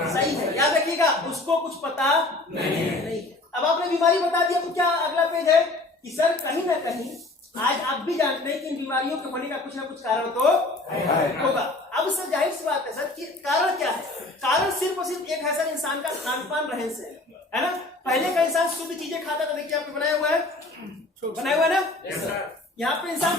सही है, याद रखिएगा, उसको कुछ पता नहीं। अब आपने बीमारी बता दिया, तो क्या अगला पेज है कि सर कहीं ना कहीं आज आप भी जानते हैं कि इन बीमारियों के होने का कुछ ना कुछ कारण तो होगा। अब सर जाहिर सी बात है सर कि कारण क्या है, कारण सिर्फ और सिर्फ एक है सर, इंसान का खान पान, रहन सहन, है ना। पहले का इंसान शुद्ध चीजें खाता था, देखिए आपको बनाया हुआ है, बनाया हुआ है ना, यहाँ पे इंसान